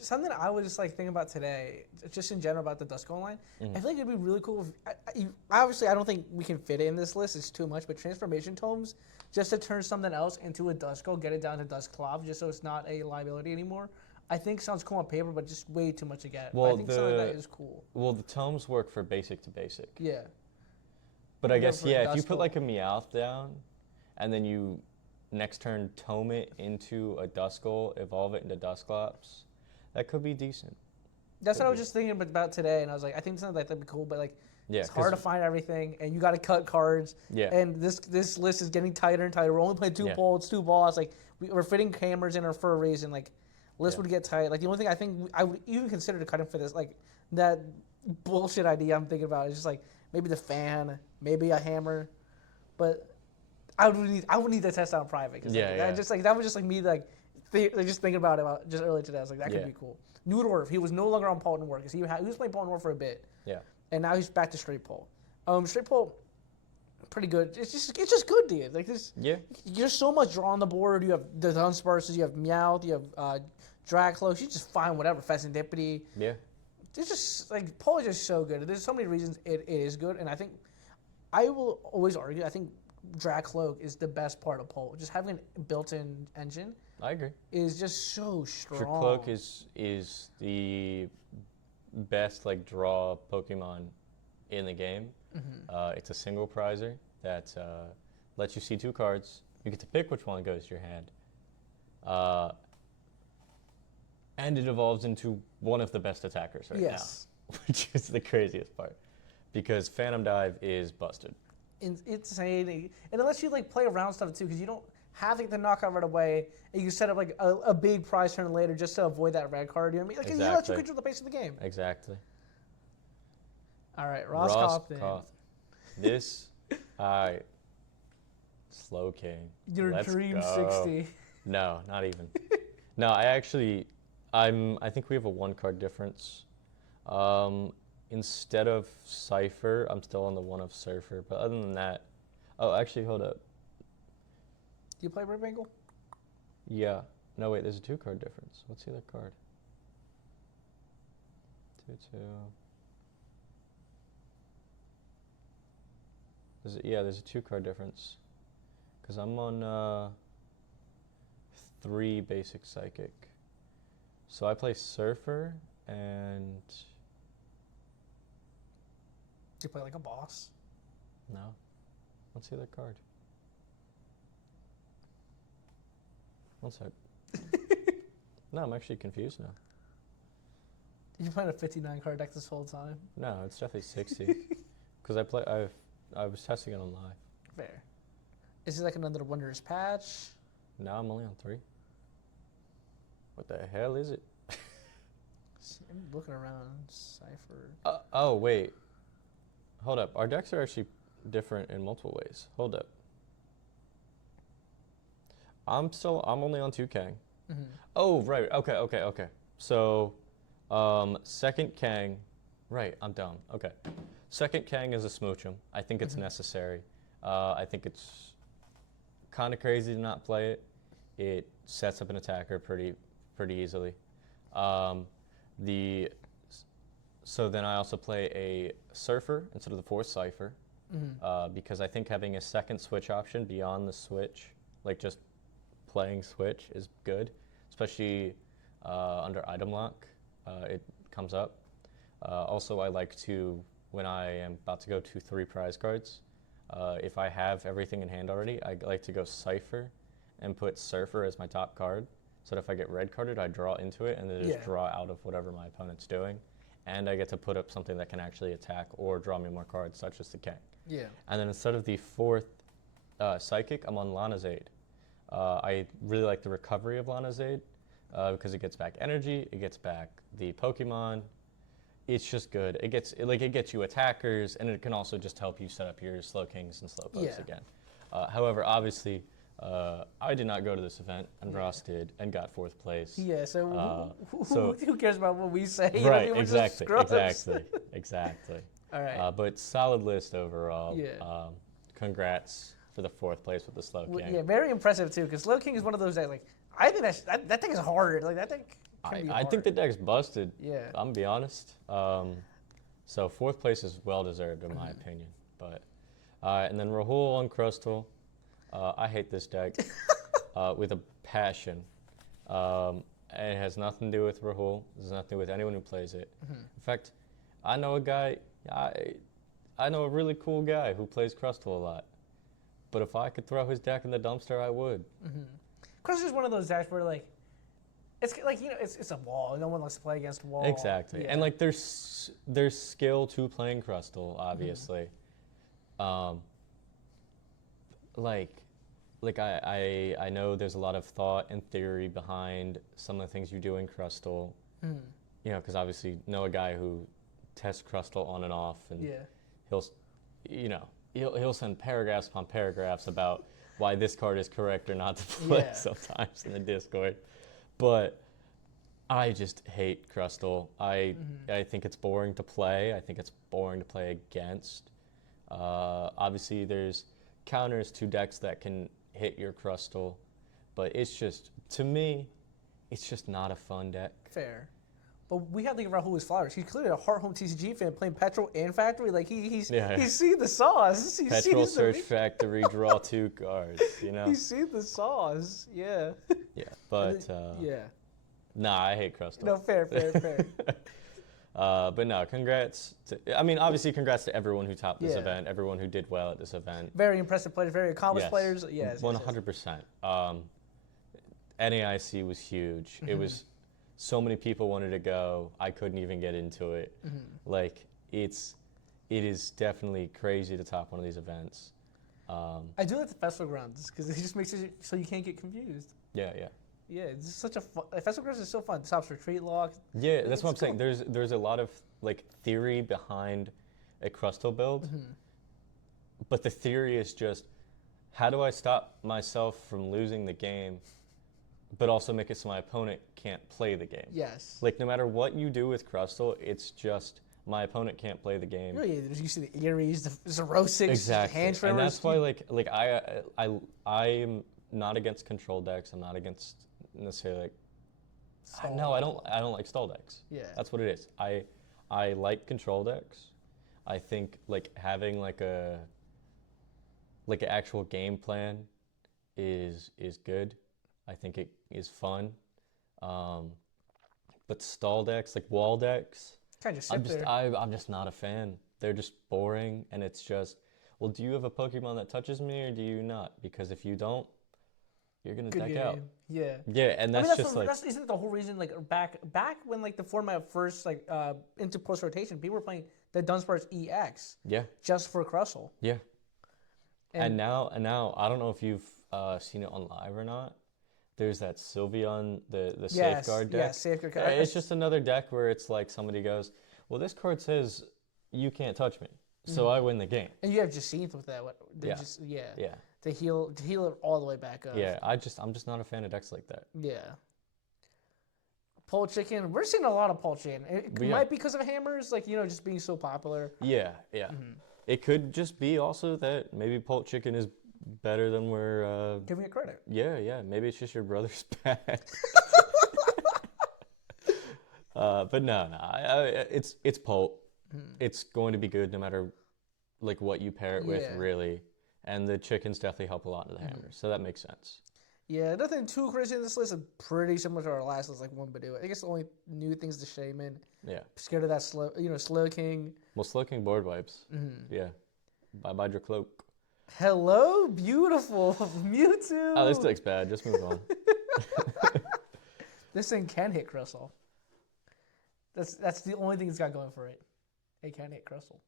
Something I was just like thinking about today, just in general about the Duskull line, I feel like it'd be really cool if, obviously I don't think we can fit it in this list, it's too much, but Transformation Tomes, just to turn something else into a Duskull, get it down to Dusclops, just so it's not a liability anymore, I think sounds cool on paper, but just way too much to get. Well, I think something like that is cool. Well, the Tomes work for basic to basic. Yeah. But I guess, if you put like a Meowth down, and then next turn tome it into a Duskull, evolve it into Dusclops, that could be decent. That's what I was just thinking about today, and I was like, I think something like that'd be cool, but like, Yeah, it's hard to find everything, and you got to cut cards. Yeah. And this list is getting tighter and tighter. We're only playing 2 Yeah. polls, 2 balls. Like we're fitting cameras in her for a reason. Like, list would get tight. Like the only thing I think I would even consider to cut him for this, like that bullshit idea I'm thinking about is just like maybe the fan, maybe a hammer, but I would need to test out in private. Cause that was just like me just thinking about it just earlier today. I was like, that could be cool. Noodorf, he was no longer on Paul and War because he was playing Paul and War for a bit. Yeah. And now he's back to straight pole. Straight pole, pretty good. It's just good, dude. Like this. Yeah. There's so much draw on the board. You have the Dunsparces, you have Meowth, you have Draclos. You just find whatever Pheasantipity. Yeah. It's just like pole is just so good. There's so many reasons it is good, and I think I will always argue. I think Dracloak is the best part of pole. Just having a built-in engine. I agree. Is just so strong. Dracloak is the best like draw Pokemon in the game. Mm-hmm. It's a single prizer that lets you see 2 cards. You get to pick which one goes to your hand. And it evolves into one of the best attackers right now, which is the craziest part. Because Phantom Dive is busted. Insane. And it lets you like play around stuff too, because you don't have to get the knockout right away, and you can set up like a big prize turn later just to avoid that red card. You know what I mean? Like, exactly. You let you control the pace of the game. Exactly. All right, Roscoff. This, Slow King. Your Let's dream go. 60. No, not even. No, I think we have a 1 card difference. Instead of Cypher, I'm still on the 1 of Surfer. But other than that, oh, actually, hold up. Do you play Red Bengal? Yeah. No, wait, there's a 2 card difference. What's the other card? 2/2. There's a 2 card difference. Because I'm on 3 basic Psychic. So I play Surfer and... Do you play like a boss? No. What's the other card? One sec. No, I'm actually confused now. You're playing a 59 card deck this whole time? No, it's definitely 60. Because I was testing it on live. Fair. Is it like another Wondrous Patch? No, I'm only on 3. What the hell is it? I'm looking around. Cypher. Oh, wait. Hold up. Our decks are actually different in multiple ways. Hold up. I'm only on 2 Kang. Mm-hmm. Oh, right. Okay. So, second Kang. Right, I'm dumb. Okay. Second Kang is a Smoochum. I think it's necessary. I think it's kind of crazy to not play it. It sets up an attacker pretty easily. So then I also play a Surfer instead of the 4th Cypher, because I think having a second switch option beyond the switch, like just playing switch, is good, especially under item lock. It comes up. Also, I like to, when I am about to go to 3 prize cards, if I have everything in hand already, I like to go Cypher and put Surfer as my top card, so that if I get red carded, I draw into it and then just draw out of whatever my opponent's doing. And I get to put up something that can actually attack or draw me more cards, such as the Kang. Yeah. And then instead of the 4th Psychic, I'm on Lana's Aid. I really like the recovery of Lana's Aid because it gets back energy, it gets back the Pokemon. It's just good. It gets you attackers, and it can also just help you set up your Slow Kings and Slowpokes again. However, obviously, I did not go to this event, and Ross did, and got 4th place. Yeah, so who cares about what we say? Right, exactly. All right. But solid list overall. Yeah. Congrats for the 4th place with the Slow King. Yeah, very impressive too, because Slow King is one of those that, like, I think that thing is hard. Like, that thing can be hard. I think the deck's busted. Yeah. I'm gonna be honest. So 4th place is well deserved in my opinion. But and then Rahul on Crustal. I hate this deck with a passion. And it has nothing to do with Rahul. It has nothing to do with anyone who plays it. In fact, I know a guy, I know a really cool guy who plays Crustal a lot. But if I could throw his deck in the dumpster, I would. Crustal's just one of those decks where like, it's like, it's a wall. No one likes to play against a wall. Exactly. Yeah. And like there's skill to playing Crustal, obviously. Like I know there's a lot of thought and theory behind some of the things you do in Crustal. You know, because obviously know a guy who tests Crustal on and off, and he'll, he'll send paragraphs upon paragraphs about why this card is correct or not to play sometimes in the Discord. But I just hate Crustal. I think it's boring to play. I think it's boring to play against. Obviously, there's counters to decks that can hit your Crustal, but it's just, to me, it's just not a fun deck. Fair. But we have to give Rahul his flowers. He's clearly a Heart Home TCG fan playing Petrol and Factory. Like he's seen the sauce. Petrol Search Factory, draw 2 cards. You know. He's seen the sauce. Yeah. Yeah, but nah, I hate Crustal. No, fair. But no, congrats. Obviously, congrats to everyone who topped this event, everyone who did well at this event. Very impressive players, very accomplished players. Yes. 100%. NAIC was huge. It was. So many people wanted to go. I couldn't even get into it. Like, it is definitely crazy to top one of these events. I do like the festival grounds because it just makes it so you can't get confused. Yeah. Yeah, it's such a fun. Festival grounds is so fun. Stops retreat lock. Yeah, that's what I'm saying. There's a lot of like theory behind a Crustal build, but the theory is just, how do I stop myself from losing the game, but also make it so my opponent can't play the game? Yes. Like, no matter what you do with Crustal, it's just my opponent can't play the game. Really, you see the Eries, the Zerosics, exactly. hand and that's why, like I'm not against control decks. I'm not against necessarily like. No, I don't like stall decks. Yeah. That's what it is. I like control decks. I think like having like an actual game plan is good. I think it is fun. But stall decks, like wall decks, kind of sit there. I'm just not a fan. They're just boring, and it's just, well, do you have a Pokemon that touches me or do you not? Because if you don't, you're gonna deck out. Yeah. Yeah, and that's just like, isn't the whole reason, like back when like the format first like into post rotation, people were playing the Dunsparce EX. Yeah. Just for Crustle. Yeah. And now I don't know if you've seen it on live or not. There's that Sylveon, the Safeguard deck. Yeah, Safeguard card. It's just another deck where it's like somebody goes, well, this card says you can't touch me, so I win the game. And you have Jacinth with that. Yeah. To heal it all the way back up. Yeah, I'm just not a fan of decks like that. Yeah. Pole Chicken. We're seeing a lot of Pole Chicken. It might be because of hammers, like, just being so popular. Yeah. It could just be also that maybe Pole Chicken is better than we're giving it credit. Yeah. Maybe it's just your brother's bad. But no. It's Pult. It's going to be good no matter like what you pair it with, really. And the chickens definitely help a lot in the hammers, so that makes sense. Yeah, nothing too crazy in this list. Is pretty similar to our last list, like one Badoo. I guess the only new things the Shaman. Yeah. Scared of that Slow King. Well, Slow King board wipes. Yeah. Bye your cloak. Hello, beautiful Mewtwo. Oh, this deck's bad. Just move on. This thing can hit Crustle. That's the only thing it's got going for it. It can hit Crustle.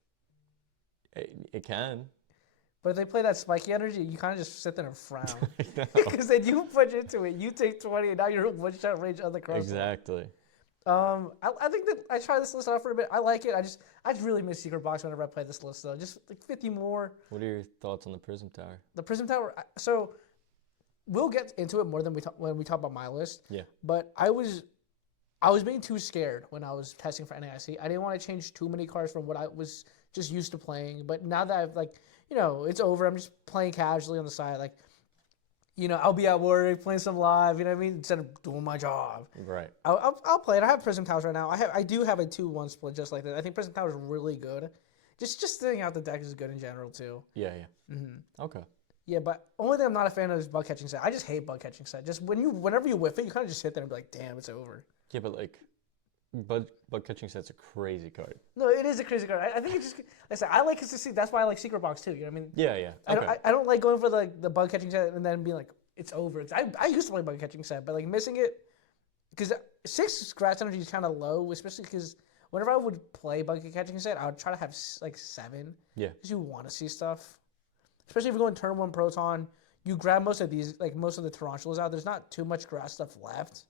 It can. But if they play that spiky energy, you kind of just sit there and frown. Because then you punch into it, you take 20, and now you're one-shot range on the Crustle. Exactly. I think that I tried this list out for a bit. I like it. I just really miss Secret Box whenever I play this list, though. Just like 50 more. What are your thoughts on the Prism Tower? The Prism Tower. So we'll get into it more than when we talk about my list. Yeah. But I was being too scared when I was testing for NAIC. I didn't want to change too many cards from what I was just used to playing. But now that I've it's over. I'm just playing casually on the side. Like, I'll be at work playing some live. You know what I mean? Instead of doing my job. Right. I'll play it. I have Prism Towers right now. I do have a 2-1 split just like that. I think Prism Towers is really good. Just thinning out the deck is good in general too. Yeah. Okay. Yeah, but only thing I'm not a fan of is bug catching set. I just hate bug catching set. Just whenever you whiff it, you kind of just sit there and be like, damn, it's over. Yeah, but like, Bug catching set's a crazy card. No, it is a crazy card. I think it's just. Like I said, I like consistency. That's why I like Secret Box too. You know what I mean? Yeah, yeah. Okay. I don't like going for the bug catching set and then being like it's over. I used to play bug catching set, but like missing it because 6 scratch energy is kind of low, especially because whenever I would play bug catching set, I would try to have like 7. Yeah. Because you want to see stuff, especially if you're going turn 1 Proton. You grab most of these, like most of the tarantulas out. There's not too much grass stuff left.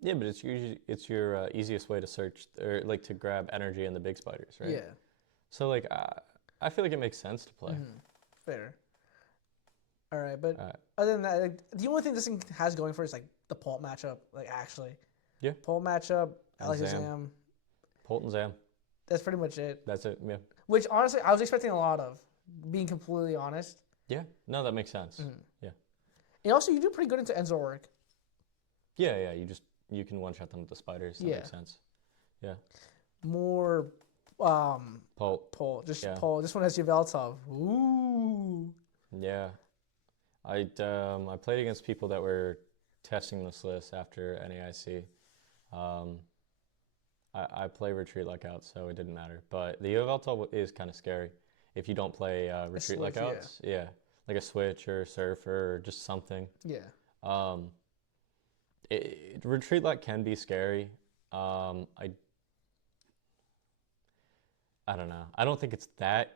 Yeah, but it's your easiest way to search or like to grab energy in the big spiders, right? Yeah. So like I feel like it makes sense to play. Fair. All right, but other than that, like, the only thing this thing has going for it is like the Pult matchup. Like actually, Yeah. Pult matchup, And Alakazam. Pult and Zam. That's pretty much it. That's it. Yeah. Which honestly, I was expecting a lot of. Being completely honest. Yeah. No, that makes sense. Yeah. And also, you do pretty good into Enzo work. Yeah, yeah. You can one shot them with the spiders. That makes sense. Yeah. More Pult. Pult. Pult. This one has Yveltal. Ooh. Yeah. I played against people that were testing this list after NAIC. I play Retreat Like Out, so it didn't matter. But the Yveltal is kind of scary if you don't play Retreat Like Outs. Yeah. Like a Switch or Surfer or just something. Yeah. Retreat Like can be scary. I don't know. I don't think it's that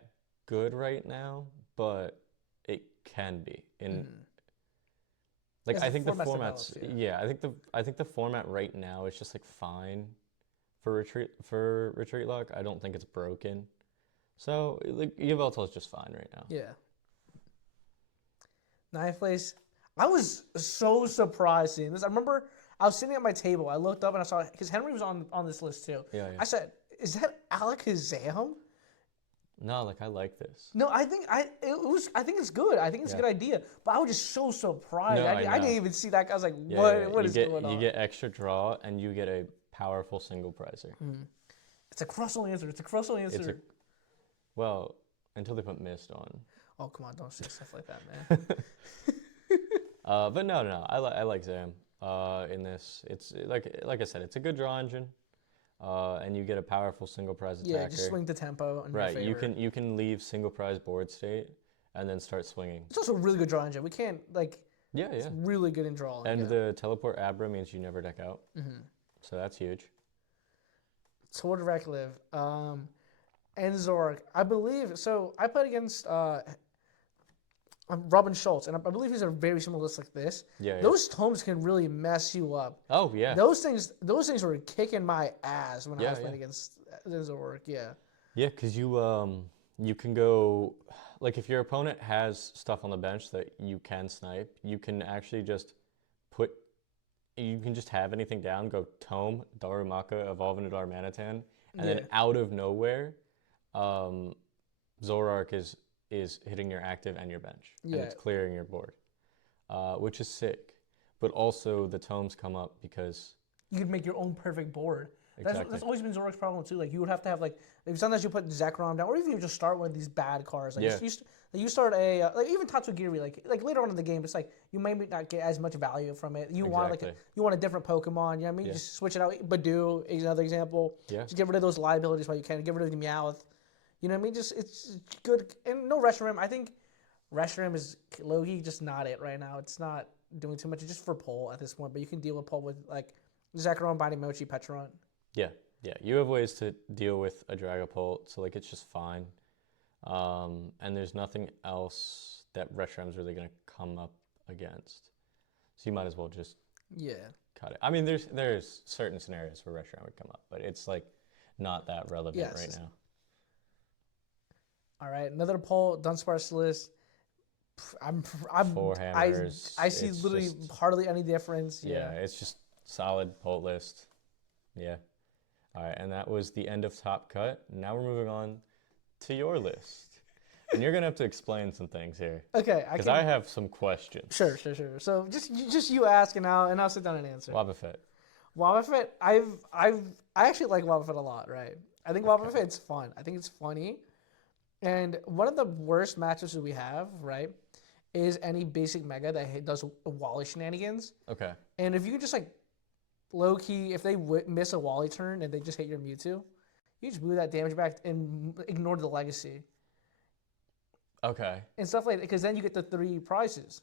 good right now, but it can be. Like I think the format's I think the format right now is just like fine for Retreat Lock. I don't think it's broken. So like Yveltal is just fine right now. Yeah. 9th place. I was so surprised seeing this. I remember I was sitting at my table. I looked up and I saw because Henry was on this list too. Yeah. I said, "Is that Alakazam?" No, like I like this. No, I think it's good. I think it's a good idea. But I was just so surprised. No, I didn't even see that. I was like, yeah, what is going on? You get extra draw and you get a powerful single prizer. It's a cross-only answer. Well, until they put Mist on. Oh, come on, don't say stuff like that, man. But no. I like Zam. In this, it's like I said, it's a good draw engine. And you get a powerful single prize attacker. Yeah, just swing the tempo in your favor. You can leave single prize board state and then start swinging. It's also a really good draw engine. We can't it's really good in draw. And the teleport Abra means you never deck out. So that's huge. Sword of Rekliv, and Zork. I believe so. I played against Robin Schultz, and I believe he's a very similar list like this. Yeah. Those tomes can really mess you up. Oh yeah. Those things were kicking my ass when I was playing against Zork. Yeah. Yeah, because you can go like if your opponent has stuff on the bench that you can snipe, you can actually just have anything down, go Tome, Darumaka, Evolve into Darmanitan, and then out of nowhere, Zorark is hitting your active and your bench, and it's clearing your board, which is sick. But also the tomes come up because you could make your own perfect board. Exactly. That's always been Zorark's problem too. Like you would have to have sometimes you put Zekrom down, or even you just start one of these bad cards. Like you start a even Tatsugiri. Like later on in the game, it's like you may not get as much value from it. You want you want a different Pokemon. You know what I mean? Just switch it out. Badoo is another example. Yeah. Just get rid of those liabilities while you can. Get rid of the Meowth. You know what I mean? Just it's good and no Reshiram. I think Reshiram is low-key just not it right now. It's not doing too much. It's just for Pole at this point, but you can deal with Pole with like Zekrom, Binding Mochi, Petron. Yeah. You have ways to deal with a Dragapult, so like it's just fine. And there's nothing else that Reshiram's really gonna come up against. So you might as well just cut it. I mean, there's certain scenarios where Reshiram would come up, but it's like not that relevant right now. All right, another poll, Dunsparce list. Four hammers. I see literally hardly any difference. Yeah, it's just solid Pult list. Yeah. All right, and that was the end of Top Cut. Now we're moving on to your list. And you're going to have to explain some things here. Okay. Because I have some questions. Sure. So just you ask and I'll sit down and answer. Wobbuffet, I actually like Wobbuffet a lot, right? I think Wobbuffet's fun. I think it's funny. And one of the worst matchups that we have, right, is any basic mega that does Wally shenanigans. Okay. And if you could just low key, if they miss a Wally turn and they just hit your Mewtwo, you just move that damage back and ignore the legacy Okay. and stuff like that. Because then you get the 3 prizes.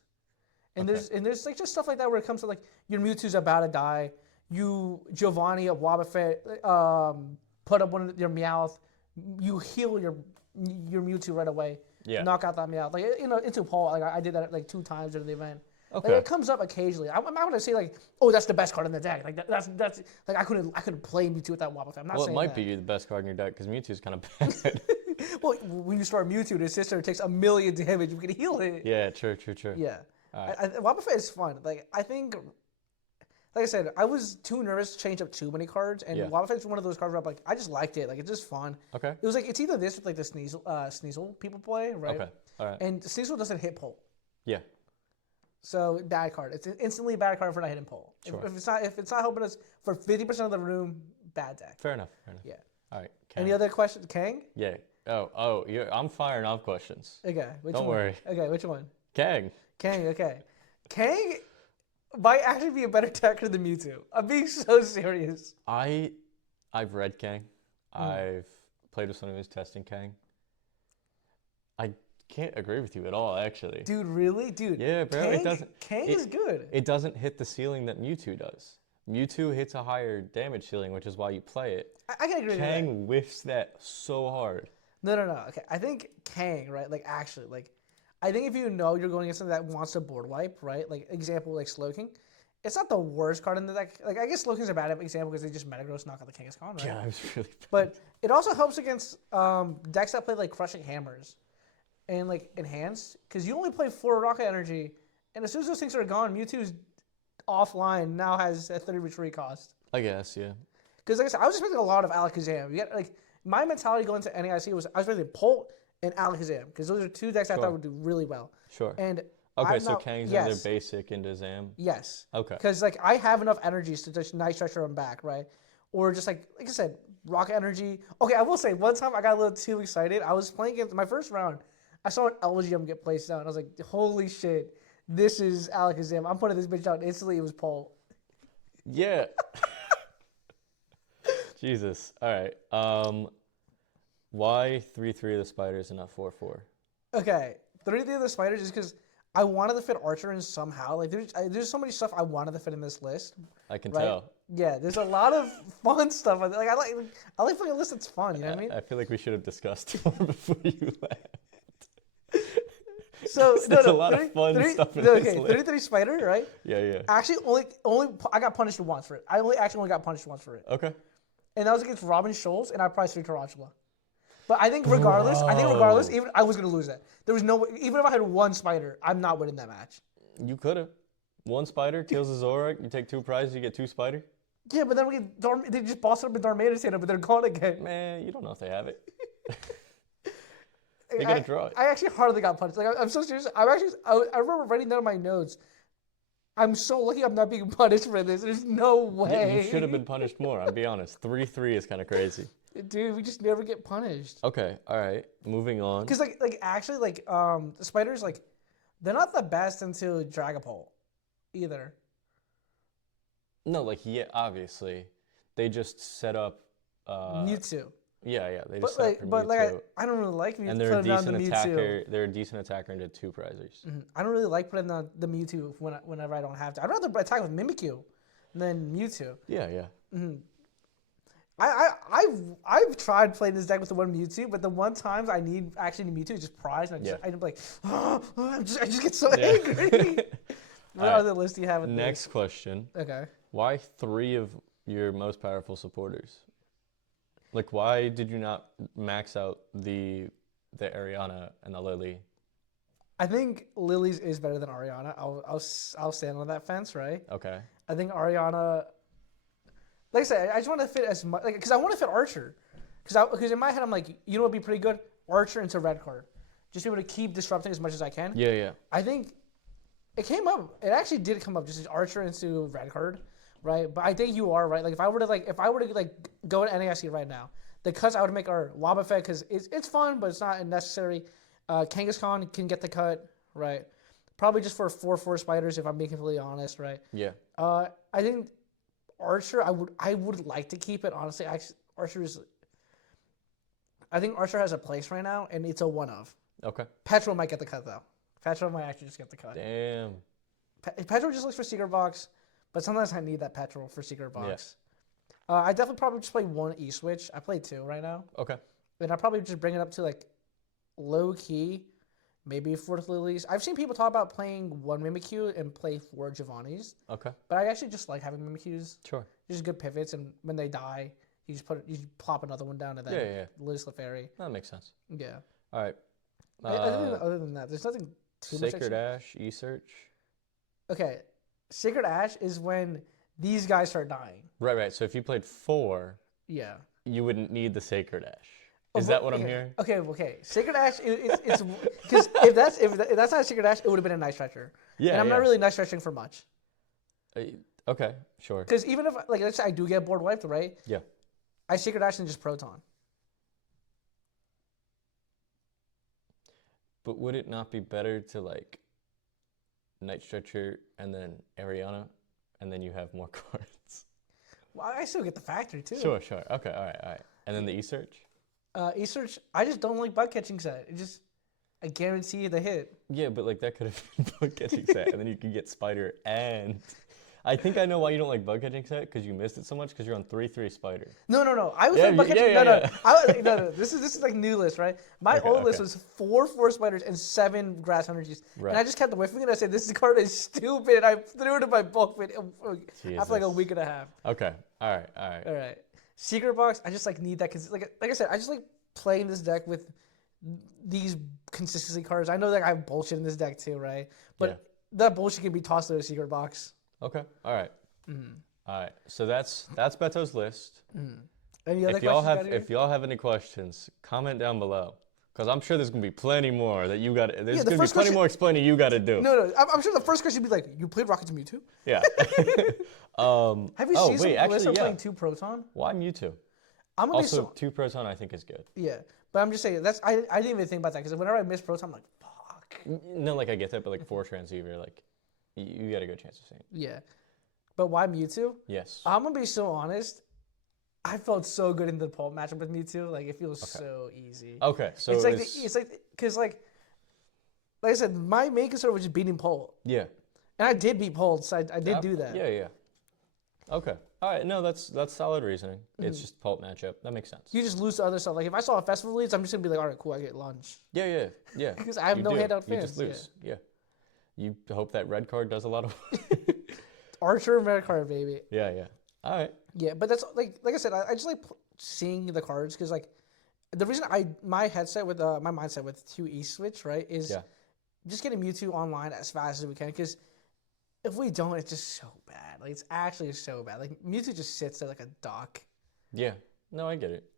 And Okay. there's like just stuff like that where it comes to like your Mewtwo's about to die, Giovanni of Wobbuffet put up one of your Meowth, you heal your Mewtwo right away, Yeah. knock out that Meowth, like into Paul. Like I did that like 2 times during the event. Okay. Like, it comes up occasionally. I'm not gonna say like, oh, that's the best card in the deck. Like that's like I couldn't play Mewtwo with that Wobbuffet. I'm not Well, it saying might that. be the best card in your deck because Mewtwo's kind of bad. Well, when you start Mewtwo, the sister takes 1,000,000 damage. You can heal it. Yeah, true. Yeah. All right. Wobbuffet is fun. Like I think, like I said, I was too nervous to change up too many cards, and Yeah. Wobbuffet's one of those cards where I'm like, I just liked it. Like it's just fun. Okay. It was like it's either this with like the Sneasel people play, right? Okay. All right. And Sneasel doesn't hit pole, Yeah. so bad card. It's instantly a bad card for not hitting pole. Sure. If it's not helping us for 50% of the room, bad deck. Fair enough. Yeah. All right. Kang. Any other questions, Kang? Yeah. I'm firing off questions. Okay. Which Don't one? worry. Okay. Which one? Kang. Kang. Okay. Kang might actually be a better decker than Mewtwo. I'm being so serious. I've read Kang. Hmm. I've played with someone who's testing Kang. I can't agree with you at all, actually. Dude, really? Dude. Yeah, bro. Kang, It doesn't. is good. It doesn't hit the ceiling that Mewtwo does. Mewtwo hits a higher damage ceiling, which is why you play it. I can agree with that. Kang whiffs that so hard. No. Okay. I think Kang, right? Like, actually, like, I think if you know you're going against something that wants to board wipe, right? Like, example, like Slowking. It's not the worst card in the deck. Like, I guess Slowking's a bad example because they just Metagross knock out the Kangaskhan, right? Yeah, I was really bad. But it also helps against decks that play, like, Crushing Hammers and, like, Enhanced. Because you only play 4 Rocket Energy, and as soon as those things are gone, Mewtwo's offline now has a 30 retreat cost. I guess, yeah. Because like I said, I was expecting a lot of Alakazam. You get like my mentality going to NAIC was I was expecting Polt and Alakazam because those are 2 decks I Sure. thought would do really well. Sure. And Okay, I'm so not- Kang's yes, either basic into Zam. yes, Okay. because like I have enough energies to just Night Stretcher them back, right? Or just like I said, Rocket Energy. Okay, I will say one time I got a little too excited. I was playing against my first round. I saw an LGM get placed down. I was like, holy shit, this is Alakazam. I'm putting this bitch down instantly. It was Polt. Yeah. Jesus. All right. Why 3/3 of the spiders and not 4/4? Okay, 3 of the spiders is because I wanted to fit Archer in somehow. Like there's so much stuff I wanted to fit in this list. I can Right. tell. Yeah, there's a lot of fun stuff. Like I like playing a list that's fun. You know what I mean? I feel like we should have discussed more before you left. So There's a lot of fun stuff in this list. 33 spider, right? Yeah. Actually, only I got punished once for it. I only got punished once for it, Okay. and that was against Robin Schultz, and I priced 3 Tarantula. But I think regardless, even I was gonna lose that. There was no way, even if I had 1 spider, I'm not winning that match. You could have. 1 spider kills a Zoroark. You take 2 prizes. You get 2 spider. Yeah, but then they just bossed up in Darmanitan Santa, but they're gone again. Man, you don't know if they have it. They're gonna draw it. I actually hardly got punished. Like I'm so serious. I remember writing down in my notes. I'm so lucky I'm not being punished for this. There's no way. You should have been punished more. I'll be honest. 3/3 is kind of crazy. Dude, we just never get punished. Okay. All right. Moving on. Because actually the spiders they're not the best until Dragapult either. No, obviously, they just set up. Mewtwo. Yeah. They But just set up for Mewtwo. I don't really like Mewtwo. And they're a putting down the decent Mewtwo. attacker. They're a decent attacker into 2 prizers. I don't really like putting down the Mewtwo whenever I don't have to. I'd rather attack with Mimikyu than Mewtwo. Yeah. I've tried playing this deck with the 1 Mewtwo, but the one times I actually need Mewtwo is just prize, and I'm like, I just get so angry. What All right. other list do you have? With Next question. this? Okay. Why 3 of your most powerful supporters? Like, why did you not max out the Ariana and the Lily? I think Lily's is better than Ariana. I'll stand on that fence, right? Okay. I think Ariana. Like I said, I just want to fit as much, because I want to fit Archer, because in my head I'm like, you know what would be pretty good? Archer into red card, just be able to keep disrupting as much as I can. Yeah. I think it came up. It actually did come up, just as Archer into red card, right? But I think you are right. Like if I were to go to NAIC right now, the cuts I would make are Wobbuffet because it's fun, but it's not necessary. Kangaskhan can get the cut, right? Probably just for 4/4 spiders, if I'm being completely honest, right? Yeah. I think Archer, I would like to keep it, honestly. I think Archer has a place right now, and it's a one of. Okay. Petrol might get the cut, though. Petrol might actually just get the cut. Damn. Petrol just looks for Secret Box, but sometimes I need that Petrol for Secret Box. Yeah. I definitely probably just play one E-Switch. I play two right now. Okay. And I'll probably just bring it up to, like, low-key, maybe 4th Lilies. I've seen people talk about playing one Mimikyu and play 4 Giovannis. Okay. But I actually just like having Mimikyus. Sure. Just good pivots, and when they die, you just plop another one down, and then Liz Lefairy. That makes sense. Yeah. All right. Other than that, there's nothing too much. Sacred Ash, E-Search. Okay. Sacred Ash is when these guys start dying. Right. So if you played 4, Yeah. you wouldn't need the Sacred Ash. Is that what I'm hearing? Okay. Sacred Ash, it's because if that's not a Sacred Ash, it would have been a Night Stretcher. Yeah. And I'm not really Night Stretching for much. Okay, sure. Because even if, like, let's say I do get board wiped, right? Yeah. I Sacred Ash and just Proton. But would it not be better to, like, Night Stretcher and then Ariana, and then you have more cards? Well, I still get the factory, too. Sure. Okay, all right. And then the E-Search? E-Search, I just don't like bug catching set. I guarantee the hit. Yeah, but, like, that could have been bug catching set, and then you could get Spider and... I think I know why you don't like bug catching set, because you missed it so much, because you're on 3/3 Spider. No. I was like bug catching. Yeah. No. This is like new list, right? My old list was 4 Spiders and 7 Grass Energies, and I just kept whiffing it. I said, "This card is stupid." And I threw it in my bulk pit after like a week and a half. Okay. All right. Secret Box. I just like need that like I said, I just like playing this deck with these consistency cards. I know that I have bullshit in this deck too, right? But that bullshit can be tossed to a Secret Box. Okay. All right. All right. So that's Beto's list. Any other questions? If y'all have any questions, comment down below, because I'm sure there's gonna be plenty more that you got. There's gonna be plenty more explaining you got to do. No. I'm sure the first question would be like, "You played Rocket to Mewtwo?" Yeah. Have you seen some lists playing 2 Proton? Why Mewtwo? I'm gonna Also, 2 Proton I think is good. Yeah, but I'm just saying I didn't even think about that because whenever I miss Proton, I'm like, fuck. No, like I get that, but like 4 Transceiver, like you got a good chance of seeing it. Yeah, but why Mewtwo? Yes. I'm gonna be so honest. I felt so good in the Pulp matchup with Mewtwo. Like it feels so easy. Okay, so it's like because like I said, my main concern was just beating Pulp. Yeah. And I did beat Pulp, so I did do that. Yeah. Okay. All right. No, that's solid reasoning. It's just Pulp matchup. That makes sense. You just lose to other stuff. Like if I saw a festival leads, I'm just gonna be like, all right, cool, I get lunch. Yeah. Because I have no handout fans. You just lose. Yeah. You hope that red card does a lot of. Archer and red card, baby. Yeah. All right. Yeah, but that's like I said, I just like seeing the cards because like the reason my mindset with 2 E-Switch, right, is just getting Mewtwo online as fast as we can because if we don't, it's just so bad. Like it's actually so bad. Like Mewtwo just sits there like a dock. Yeah. No, I get it.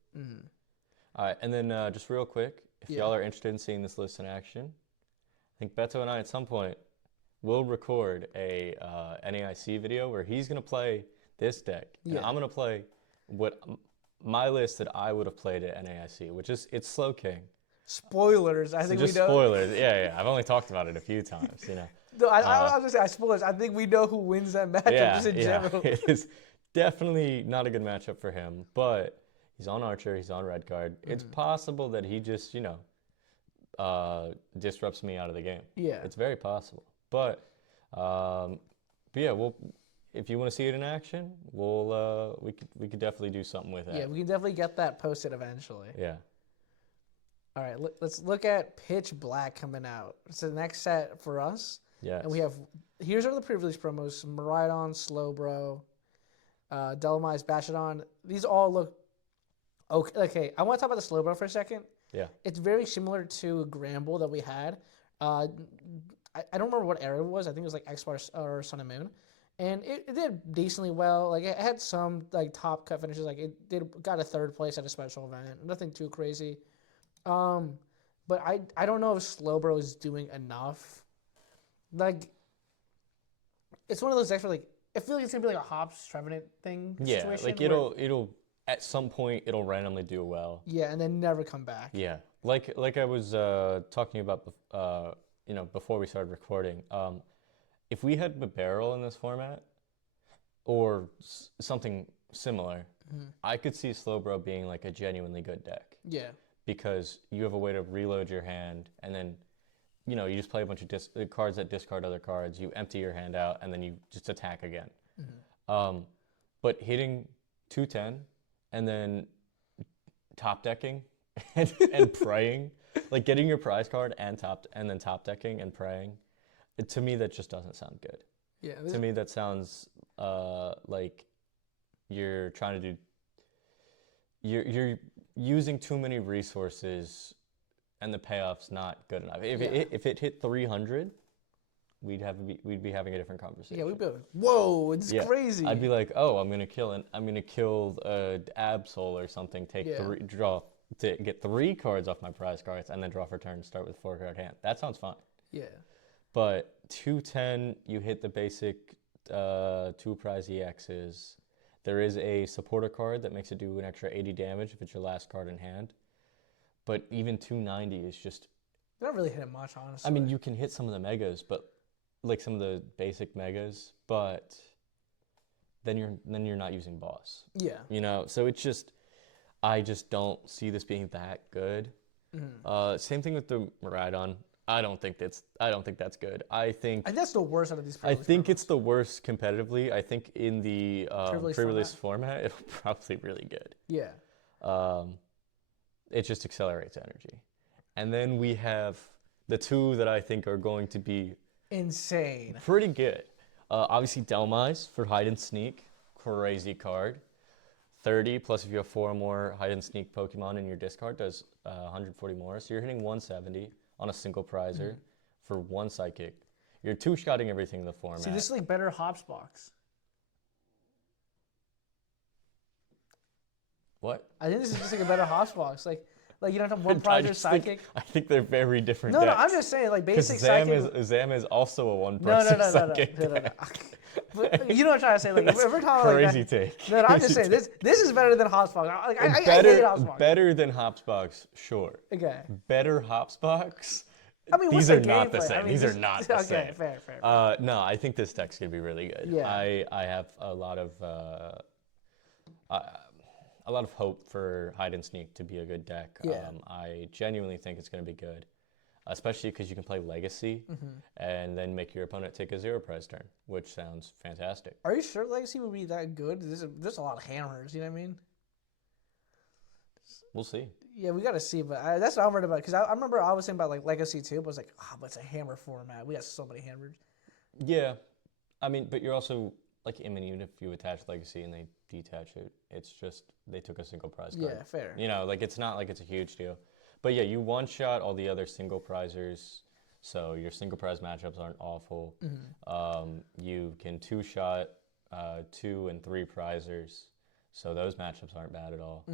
All right, and then just real quick, if y'all are interested in seeing this list in action, I think Beto and I at some point will record a NAIC video where he's gonna play this deck, and I'm gonna play what my list that I would have played at NAIC, which is it's Slow King. Spoilers, I think we know. Just spoilers, yeah. I've only talked about it a few times, you know. No, I was gonna say spoilers. I think we know who wins that matchup just in general. It is definitely not a good matchup for him, but he's on Archer, he's on red card. It's possible that he just, disrupts me out of the game. Yeah. It's very possible. But yeah, if you want to see it in action, we could definitely do something with that. Yeah, we can definitely get that posted eventually. Yeah. All right, let's look at Pitch Black coming out. It's the next set for us. Yes. And we have, here's all the pre-release promos: Miraidon, Slowbro, Dolomize, Bastiodon. These all look okay. Okay, I want to talk about the Slowbro for a second. Yeah. It's very similar to Gramble that we had. I don't remember what era it was. I think it was like X or Sun and Moon. And it did decently well. Like it had some like top cut finishes. Like it got a 3rd place at a special event. Nothing too crazy. But I don't know if Slowbro is doing enough. Like it's one of those decks where like I feel like it's gonna be like a Hops Trevenant thing. Yeah, like it'll at some point it'll randomly do well. Yeah, and then never come back. Yeah, like I was talking about before we started recording. If we had Barrel in this format, or something similar, I could see Slowbro being like a genuinely good deck. Yeah. Because you have a way to reload your hand, and then, you just play a bunch of cards that discard other cards. You empty your hand out, and then you just attack again. But hitting 210 and then top decking and praying, like getting your prize card and then top decking and praying, to me that just doesn't sound good. Yeah. To me that sounds like you're trying to do. You're using too many resources, and the payoff's not good enough. If it hit 300, we'd be having a different conversation. Yeah, we'd be like, whoa, it's crazy. I'd be like, oh, I'm gonna kill Absol or something. To get 3 cards off my prize cards, and then draw for turn. Start with 4-card hand. That sounds fine. Yeah. But 210, you hit the basic 2 prize EXs. There is a supporter card that makes it do an extra 80 damage if it's your last card in hand. But even 290 is just... They're not really hitting much, honestly. I mean, you can hit some of the megas, but like some of the basic megas, but then you're not using boss. Yeah. So it's just... I just don't see this being that good. Same thing with the Miraidon. I don't think that's good. I think that's the worst out of these. I think it's the worst competitively. I think in the pre-release format, it'll probably be really good. Yeah. It just accelerates energy. And then we have the 2 that I think are going to be insane. Pretty good. Obviously, Delmise for hide and sneak. Crazy card. 30 plus if you have 4 more hide and sneak Pokemon in your discard does 140 more. So you're hitting 170 on a single prizer for 1 psychic. You're 2-shotting everything in the format. See, this is like better Hopsbox. What? I think this is just like a better Hopsbox. Like you don't have 1 prizer psychic. I think they're very different No, decks. I'm just saying, like basic psychic. Zam is also a 1 prizer psychic. No. But you know what I'm trying to say? Like every time crazy like take. No, I'm just saying this is better than Hopsbox. I hate Hopsbox. Better than Hopsbox, sure. Okay. Better Hopsbox. I mean, these are not the same. These are not the same. Okay, fair. No, I think this deck's gonna be really good. Yeah. I have a lot of hope for hide and sneak to be a good deck. Yeah. I genuinely think it's gonna be good, especially because you can play Legacy and then make your opponent take a 0 prize turn, which sounds fantastic. Are you sure Legacy would be that good? There's a lot of hammers. You know what I mean? We'll see. Yeah, we got to see, but that's what I'm worried about. Because I remember I was saying about like Legacy too, but I was like, but it's a hammer format. We got so many hammers. Yeah, I mean, but you're also like, even if you attach Legacy and they detach it, it's just they took a single prize card. Yeah, fair. Like it's not like it's a huge deal. But yeah, you 1-shot all the other single prizers, so your single prize matchups aren't awful. You can 2-shot 2 and 3 prizers, so those matchups aren't bad at all.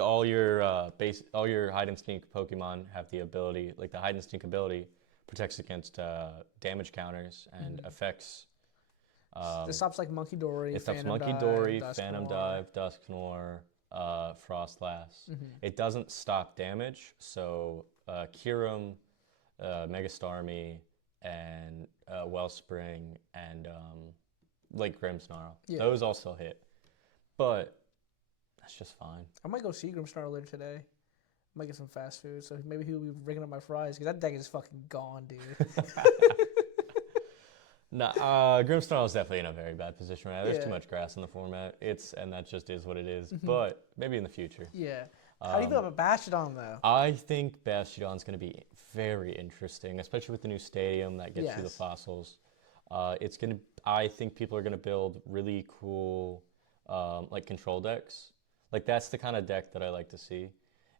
All your hide and sneak Pokemon have the ability, like the hide and sneak ability protects against damage counters and effects. It stops like Monkey Dory. It stops Monkey Dory, Phantom Dive, Dusknoir, Frostlass. It doesn't stop damage, so Kyurem, Megastarmie, and Wellspring, and like Grimmsnarl. Yeah. Those all still hit, but that's just fine. I might go see Grimmsnarl later today. I might get some fast food, so maybe he'll be ringing up my fries, because that deck is fucking gone, dude. Grimmsnarl is definitely in a very bad position right now. There's too much grass in the format. And that just is what it is. But maybe in the future. Yeah. How do you feel about Bastiodon, though? I think Bastiodon's going to be very interesting, especially with the new stadium that gets you the fossils. I think people are going to build really cool, like control decks. Like that's the kind of deck that I like to see,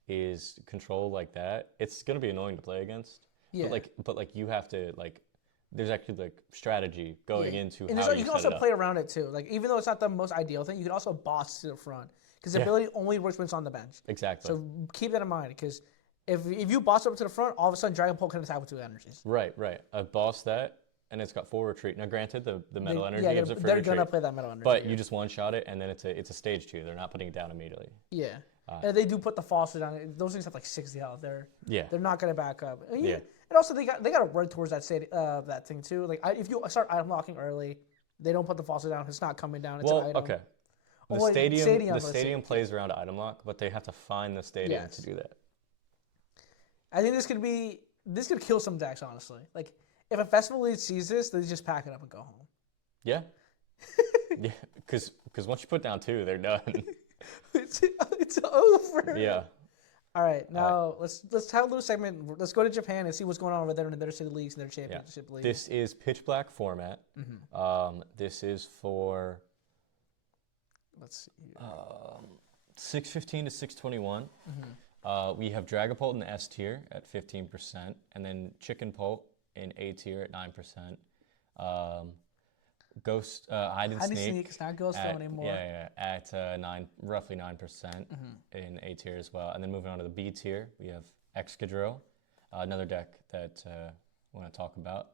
is control like that. It's going to be annoying to play against. Yeah. But you have to there's actually like strategy going into and how you can also play around it too. Like even though it's not the most ideal thing, you can also boss to the front, because the ability only works when it's on the bench. Exactly. So keep that in mind, because if you boss up to the front, all of a sudden Dragon Pole can attack with 2 energies. Right. I boss that, and it's got 4 retreat. Now granted, the metal energy gives it free they're retreat. Gonna play that metal energy. But you just 1-shot it, and then it's a stage 2. They're not putting it down immediately. Yeah. And they do put the fossils down. Those things have like 60 health. They're not gonna back up. And also they got to work towards that thing too. Like if you start item locking early, They don't put the faucet down. It's not coming down. It's Well, an item. okay. Oh, The wait, stadium let's say. plays around item lock, but they have to find the stadium Yes. to do that. I think this could kill some decks, honestly. Like, if a festival lead sees this, they just pack it up and go home. Yeah. Yeah, because once you put down 2, they're done. it's over. Yeah. All right, now let's have a little segment. Let's go to Japan and see what's going on over there in their city leagues and their championship leagues. This is pitch black format. This is for Let's see here. 615 to 621. We have Dragapult in the S tier at 15%, and then Chicken Pult in A tier at 9%. Ghost Hide and Sneak. It's not Ghost Throw anymore. Yeah, at roughly 9% in A tier as well. And then moving on to the B tier, we have Excadrill, another deck that I want to talk about.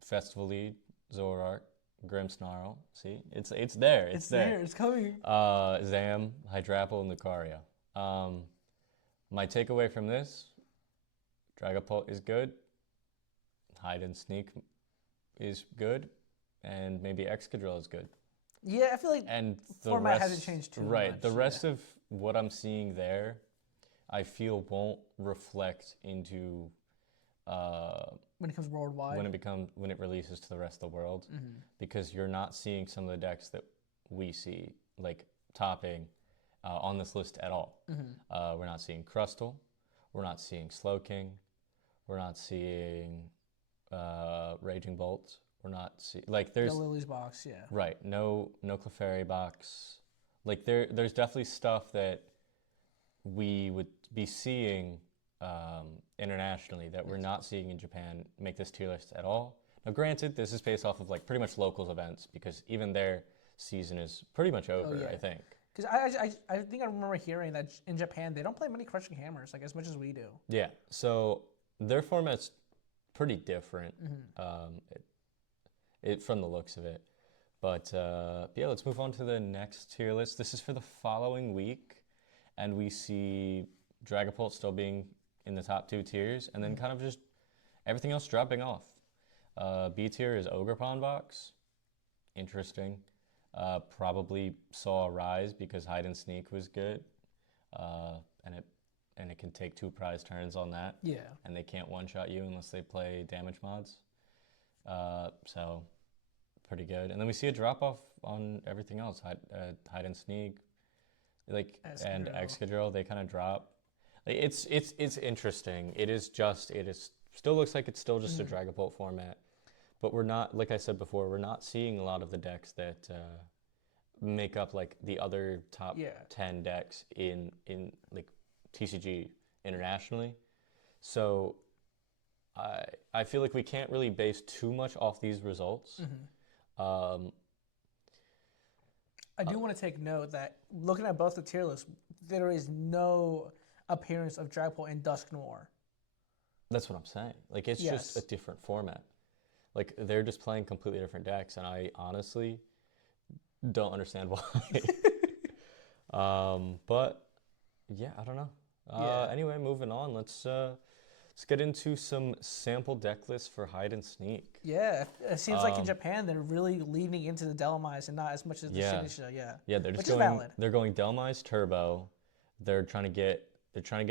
Festival Lead, Zoroark, Grimmsnarl. See, it's there. It's there. It's coming. Zam, Hydrapple, and Lucario. My takeaway from this, Dragapult is good. Hide and Sneak is good, and maybe Excadrill is good. Yeah, I feel like and the format hasn't changed too much. Right, the rest of what I'm seeing there, I feel won't reflect into when it comes worldwide. When it releases to the rest of the world, because you're not seeing some of the decks that we see like topping on this list at all. We're not seeing Crustle, we're not seeing Slowking, we're not seeing Raging Bolt. We're not there's no Lily's box, yeah. Right, no Clefairy box. Like there's definitely stuff that we would be seeing internationally that we're not seeing in Japan make this tier list at all. Now, granted, this is based off of like pretty much locals events because even their season is pretty much over. I think. Because I think I remember hearing that in Japan they don't play many Crushing Hammers like as much as we do. Yeah, so their format's pretty different. It from the looks of it, but yeah, let's move on to the next tier list. This is for the following week, and we see Dragapult still being in the top 2 tiers, and then kind of just everything else dropping off. B tier is Ogerpon box. Interesting. Probably saw a rise because Hide and Sneak was good, and it can take 2 prize turns on that. Yeah. And they can't one-shot you unless they play damage mods. So pretty good. And then we see a drop-off on everything else. Hide and Sneak, and Excadrill, they kind of drop. It's interesting. It is still looks like it's still just a Dragapult format. But we're not, like I said before, we're not seeing a lot of the decks that make up like the other top 10 decks in like TCG internationally. So I feel like we can't really base too much off these results. I do want to take note that looking at both the tier lists, there is no appearance of Dragapult in Dusk Noir. That's what I'm saying. Like it's just a different format. Like they're just playing completely different decks, and I honestly don't understand why. But yeah, I don't know. Anyway, moving on. Let's get into some sample deck lists for Hide and Sneak. Yeah, it seems like in Japan they're really leaning into the Delmise and not as much as the Sinisha. Yeah, they're just They're going Delmise Turbo. They're trying to get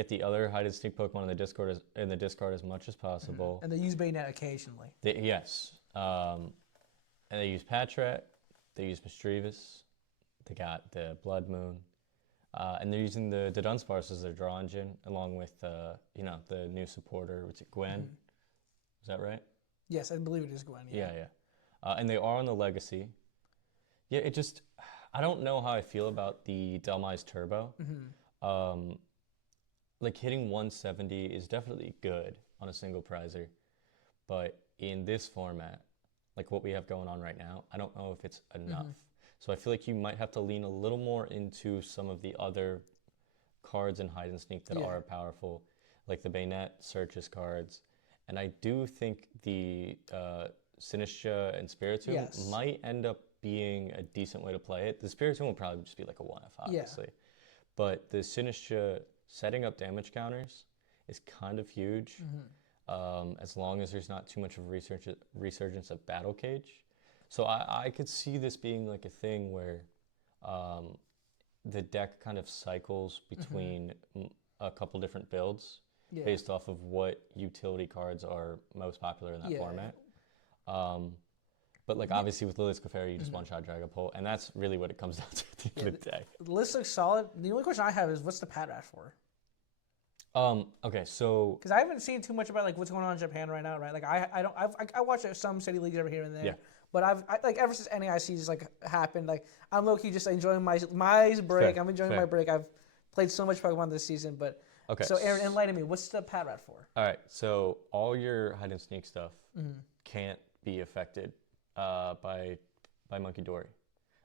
the other Hide and Sneak Pokemon in the discard as much as possible. And they use Bayonetta occasionally. Yes. And they use Patrat. They use Misdreavus. They got the Blood Moon. And they're using the Dunsparce as their draw engine, along with the new supporter, which is Gwen. Is that right? Yes, I believe it is Gwen. Yeah. And they are on the Legacy. Yeah, I don't know how I feel about the Delmise Turbo. Like hitting 170 is definitely good on a single prizer, but in this format, like what we have going on right now, I don't know if it's enough. So I feel like you might have to lean a little more into some of the other cards in Hide and Sneak that are powerful, like the Bayonetta Searches cards. And I do think the Sinistra and Spiritomb might end up being a decent way to play it. The Spiritomb will probably just be like a 1F, obviously. But the Sinistra setting up damage counters is kind of huge, as long as there's not too much of a resurgence of Battle Cage. So I could see this being like a thing where the deck kind of cycles between a couple different builds Yeah. based off of what utility cards are most popular in that format. But like obviously with Lilius Clefairy, you just one-shot Dragapult, and that's really what it comes down to at the end of the day. The list looks solid. The only question I have is, what's the pad rash for? Okay, so Because I haven't seen too much about like what's going on in Japan right now, right? Like I watch some city leagues over here and there. Yeah. But like ever since NAIC just like happened, like I'm low key just enjoying my break. Fair, I'm enjoying fair. my break. I've played so much Pokemon this season, but okay. So Aaron, enlighten me. What's the pad rat for? All right, so all your hide and sneak stuff can't be affected by Monkey Dory,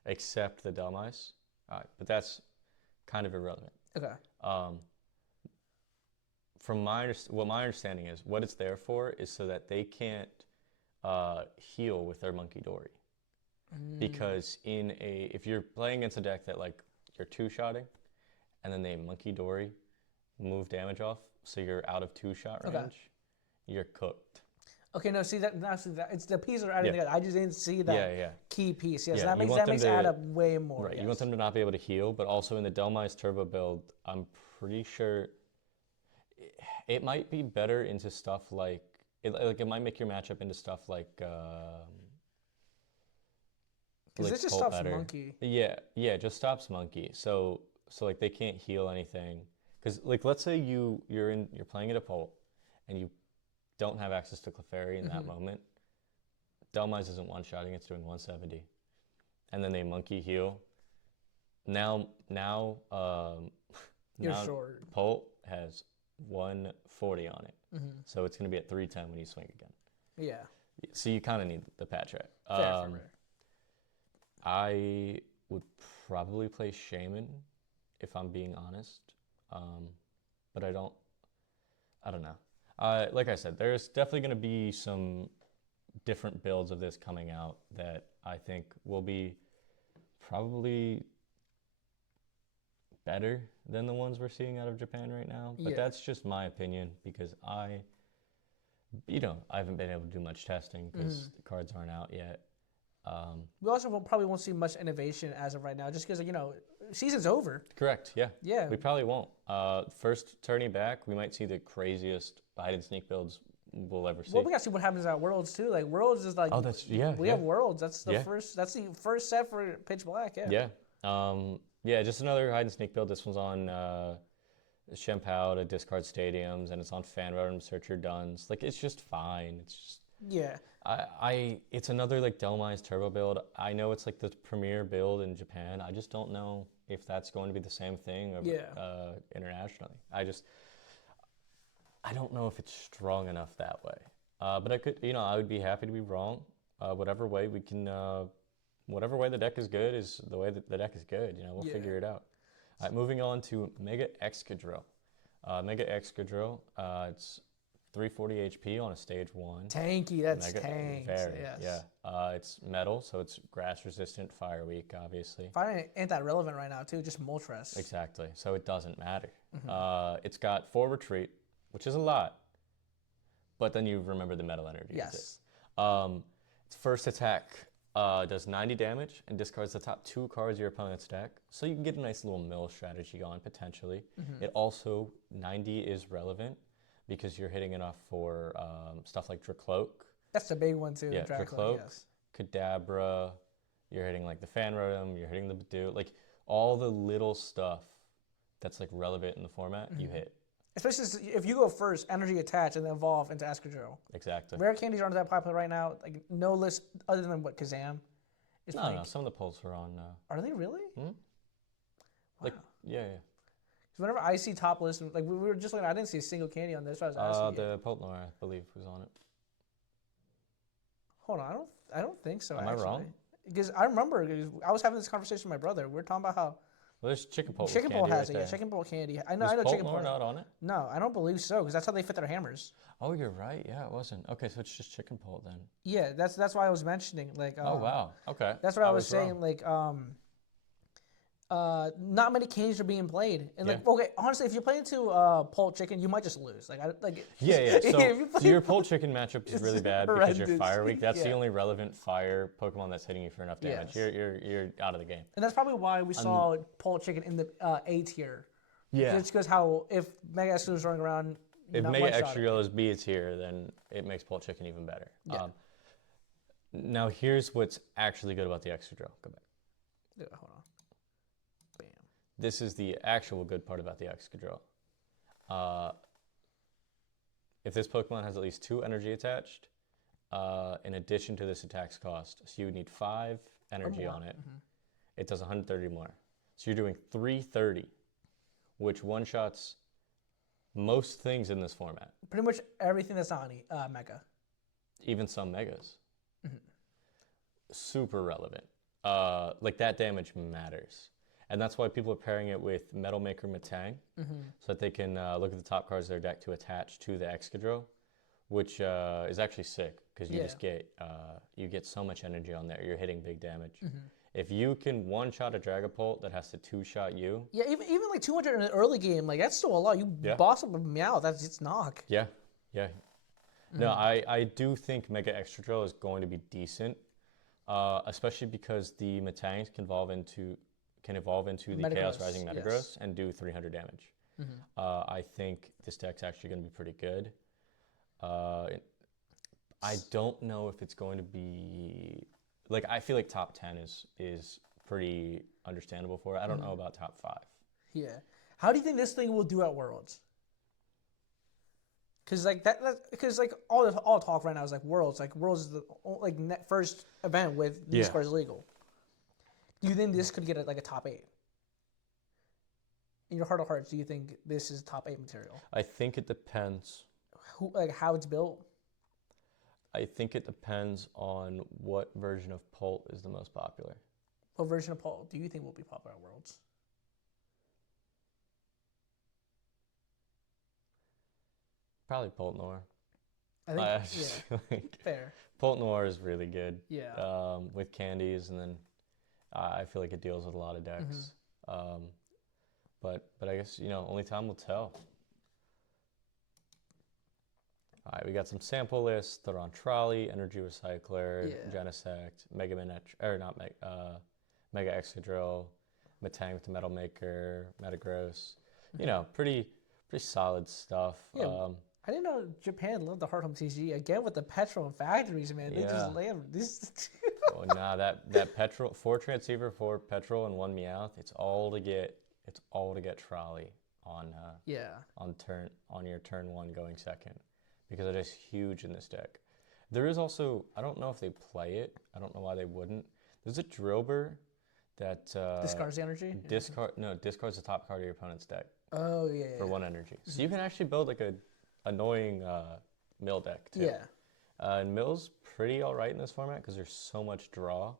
except the Delmice. All right, but that's kind of irrelevant. Okay. From what my understanding is, what it's there for is so that they can't heal with their Monkey Dory. Because if you're playing against a deck that like you're two-shotting, and then they Monkey Dory, move damage off, so you're out of two-shot range, you're cooked. Okay, no, see that it's the pieces are adding together. I just didn't see that key piece. Yes, Yeah, that makes add up way more. Right, yes. you want them to not be able to heal, but also in the Delmice Turbo build, I'm pretty sure it might be better into stuff like it might make your matchup into stuff like because this just stops Monkey. Yeah, it just stops Monkey. So like they can't heal anything. Because like let's say you're playing at a Pult and you don't have access to Clefairy in that moment. Delmice isn't one-shotting, it's doing 170. And then they Monkey heal. Now You're short. Pult has 140 on it. So it's going to be at 310 when you swing again. Yeah. So you kind of need the patch right. Fair. I would probably play Shaman if I'm being honest. But I don't know. Like I said, there's definitely going to be some different builds of this coming out that I think will be probably better than the ones we're seeing out of Japan right now. But that's just my opinion because I haven't been able to do much testing because the cards aren't out yet. We also probably won't see much innovation as of right now, just because season's over. Correct. Yeah. Yeah. We probably won't. First turning back, we might see the craziest hide and sneak builds we'll ever see. Well, we gotta see what happens at Worlds too. Like Worlds is like we have Worlds. That's the first. That's the first set for Pitch Black. Yeah. Yeah. Just another hide and sneak build. This one's on Shempao to discard stadiums, and it's on Fan Road and Search Your Duns. Like it's just fine. It's just it's another like Delmice Turbo build. I know it's like the premier build in Japan. I just don't know if that's going to be the same thing internationally. I don't know if it's strong enough that way. But I would be happy to be wrong. Whatever way the deck is good is the way that the deck is good. We'll figure it out. All right, moving on to Mega Excadrill. Mega Excadrill, it's 340 HP on a stage 1. Tanky, that's tanks. Very, yes. yeah. It's metal, so it's grass resistant, fire weak, obviously. Fire ain't that relevant right now, too, just Moltres. Exactly, so it doesn't matter. It's got 4 retreat, which is a lot, but then you remember the metal energy. Yes. Its first attack does 90 damage and discards the top 2 cards of your opponent's deck, so you can get a nice little mill strategy going, potentially. It also, 90 is relevant, because you're hitting enough for stuff like Dracloak. That's the big one too. Yeah, Dracloak, yes. Kadabra. You're hitting like the Fan Rotom. You're hitting the Badoo. Like all the little stuff that's like relevant in the format, you hit. Especially if you go first, energy attach and then evolve into Excadrill. Exactly. Rare candies aren't that popular right now. Like no list other than what Kazam is playing. No, some of the polls are on. Are they really? Wow. Like yeah. Whenever I see top lists, like we were just looking, I didn't see a single candy on this. So I was asking. The Poltnor, I believe, was on it. Hold on, I don't think so. Am actually. I wrong? Because I remember I was having this conversation with my brother. We were talking about how. Well, there's Chicken Pole. Chicken Pole has it. Yeah, Chicken Pole candy. I know Chicken Pole. not on it? No, I don't believe so. Because that's how they fit their hammers. Oh, you're right. Yeah, it wasn't. Okay, so it's just Chicken Pole then. Yeah, that's why I was mentioning like. Oh wow. Okay. That's what I was saying. Wrong. Like not many games are being played, and like Yeah. okay, honestly, if you're playing to Pult Chicken, you might just lose. Yeah. if So, you so play your Pole Chicken matchup is it's really bad because you're horrendous. Fire Weak. That's the Yeah. only relevant fire Pokemon that's hitting you for enough damage. Yes. You're out of the game. And that's probably why we saw Pult Chicken in the A tier. Yeah. It's because how if Mega X was running around, you're If not Mega one-shotting Extra it. Yellow's B is here, then it makes Pole Chicken even better. Yeah. Now here's what's actually good about the Extra Drill. Go back. Yeah, hold on. Bam. This is the actual good part about the Excadrill. If this Pokemon has at least 2 energy attached, in addition to this attack's cost, so you would need 5 energy on it. It does 130 more. So you're doing 330, which one-shots most things in this format, Pretty much everything that's on Mega. even some Megas. Super relevant. Like that damage matters. And that's why people are pairing it with Metal Maker Metang, so that they can look at the top cards of their deck to attach to the Excadrill, which is actually sick because you just get you get so much energy on there. You're hitting big damage. If you can one-shot a Dragapult that has to 2-shot you, Yeah, even like 200 in an early game, like that's still a lot. You boss up a Meow, that's just knock. yeah. No, I do think Mega Excadrill is going to be decent, especially because the Metangs can evolve into the Chaos Rising Metagross and do 300 damage. I think this deck's actually going to be pretty good. I don't know if it's going to be like I feel like top 10 is pretty understandable for it. I don't know about top 5. Yeah. How do you think this thing will do at Worlds? Because like because like all talk right now is like Worlds. Like Worlds is the first event with these cards legal. Do you think this could get like a top 8? In your heart of hearts, do you think this is top 8 material? I think it depends. How it's built? I think it depends on what version of Pult is the most popular. What version of Pult do you think will be popular at Worlds? Probably Pult Noir. I think fair. Pult Noir is really good. Yeah. With candies, and then I feel like it deals with a lot of decks. But I guess only time will tell. All right, we got some sample lists. Theron Trolley, Energy Recycler, Genesect, Mega Excadrill, Metang with the Metal Maker, Metagross. Pretty solid stuff. Yeah. I didn't know Japan loved the Heart Home TCG again with the petrol and factories, man. They just lay this. Oh nah, that petrol 4 transceiver, 4 petrol, and 1 Meowth. It's all to get Trolley on your turn 1 going second, because it is huge in this deck. There is also, I don't know if they play it. I don't know why they wouldn't. There's a Drillbur that discards the energy. Discards the top card of your opponent's deck. Oh yeah. For 1 energy. So you can actually build like a annoying mill deck too. Yeah. And mill's pretty all right in this format because there's so much draw.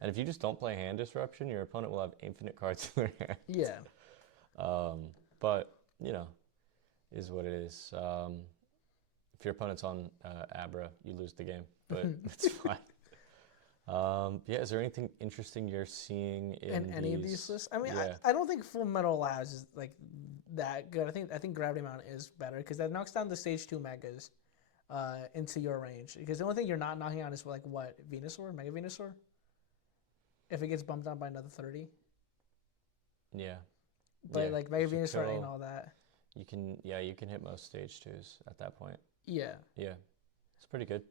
And if you just don't play hand disruption, your opponent will have infinite cards in their hand. Yeah. But is what it is. If your opponent's on Abra, you lose the game, but it's fine. Is there anything interesting you're seeing in any of these lists? I mean, I don't think Full Metal Labs is like that good. I think Gravity Mount is better because that knocks down the stage 2 megas into your range. Because the only thing you're not knocking out is like what, Venusaur, Mega Venusaur? If it gets bumped down by another 30. Yeah. But like Mega Venusaur ain't all that. You can hit most stage 2s at that point. Yeah. Yeah. It's pretty good.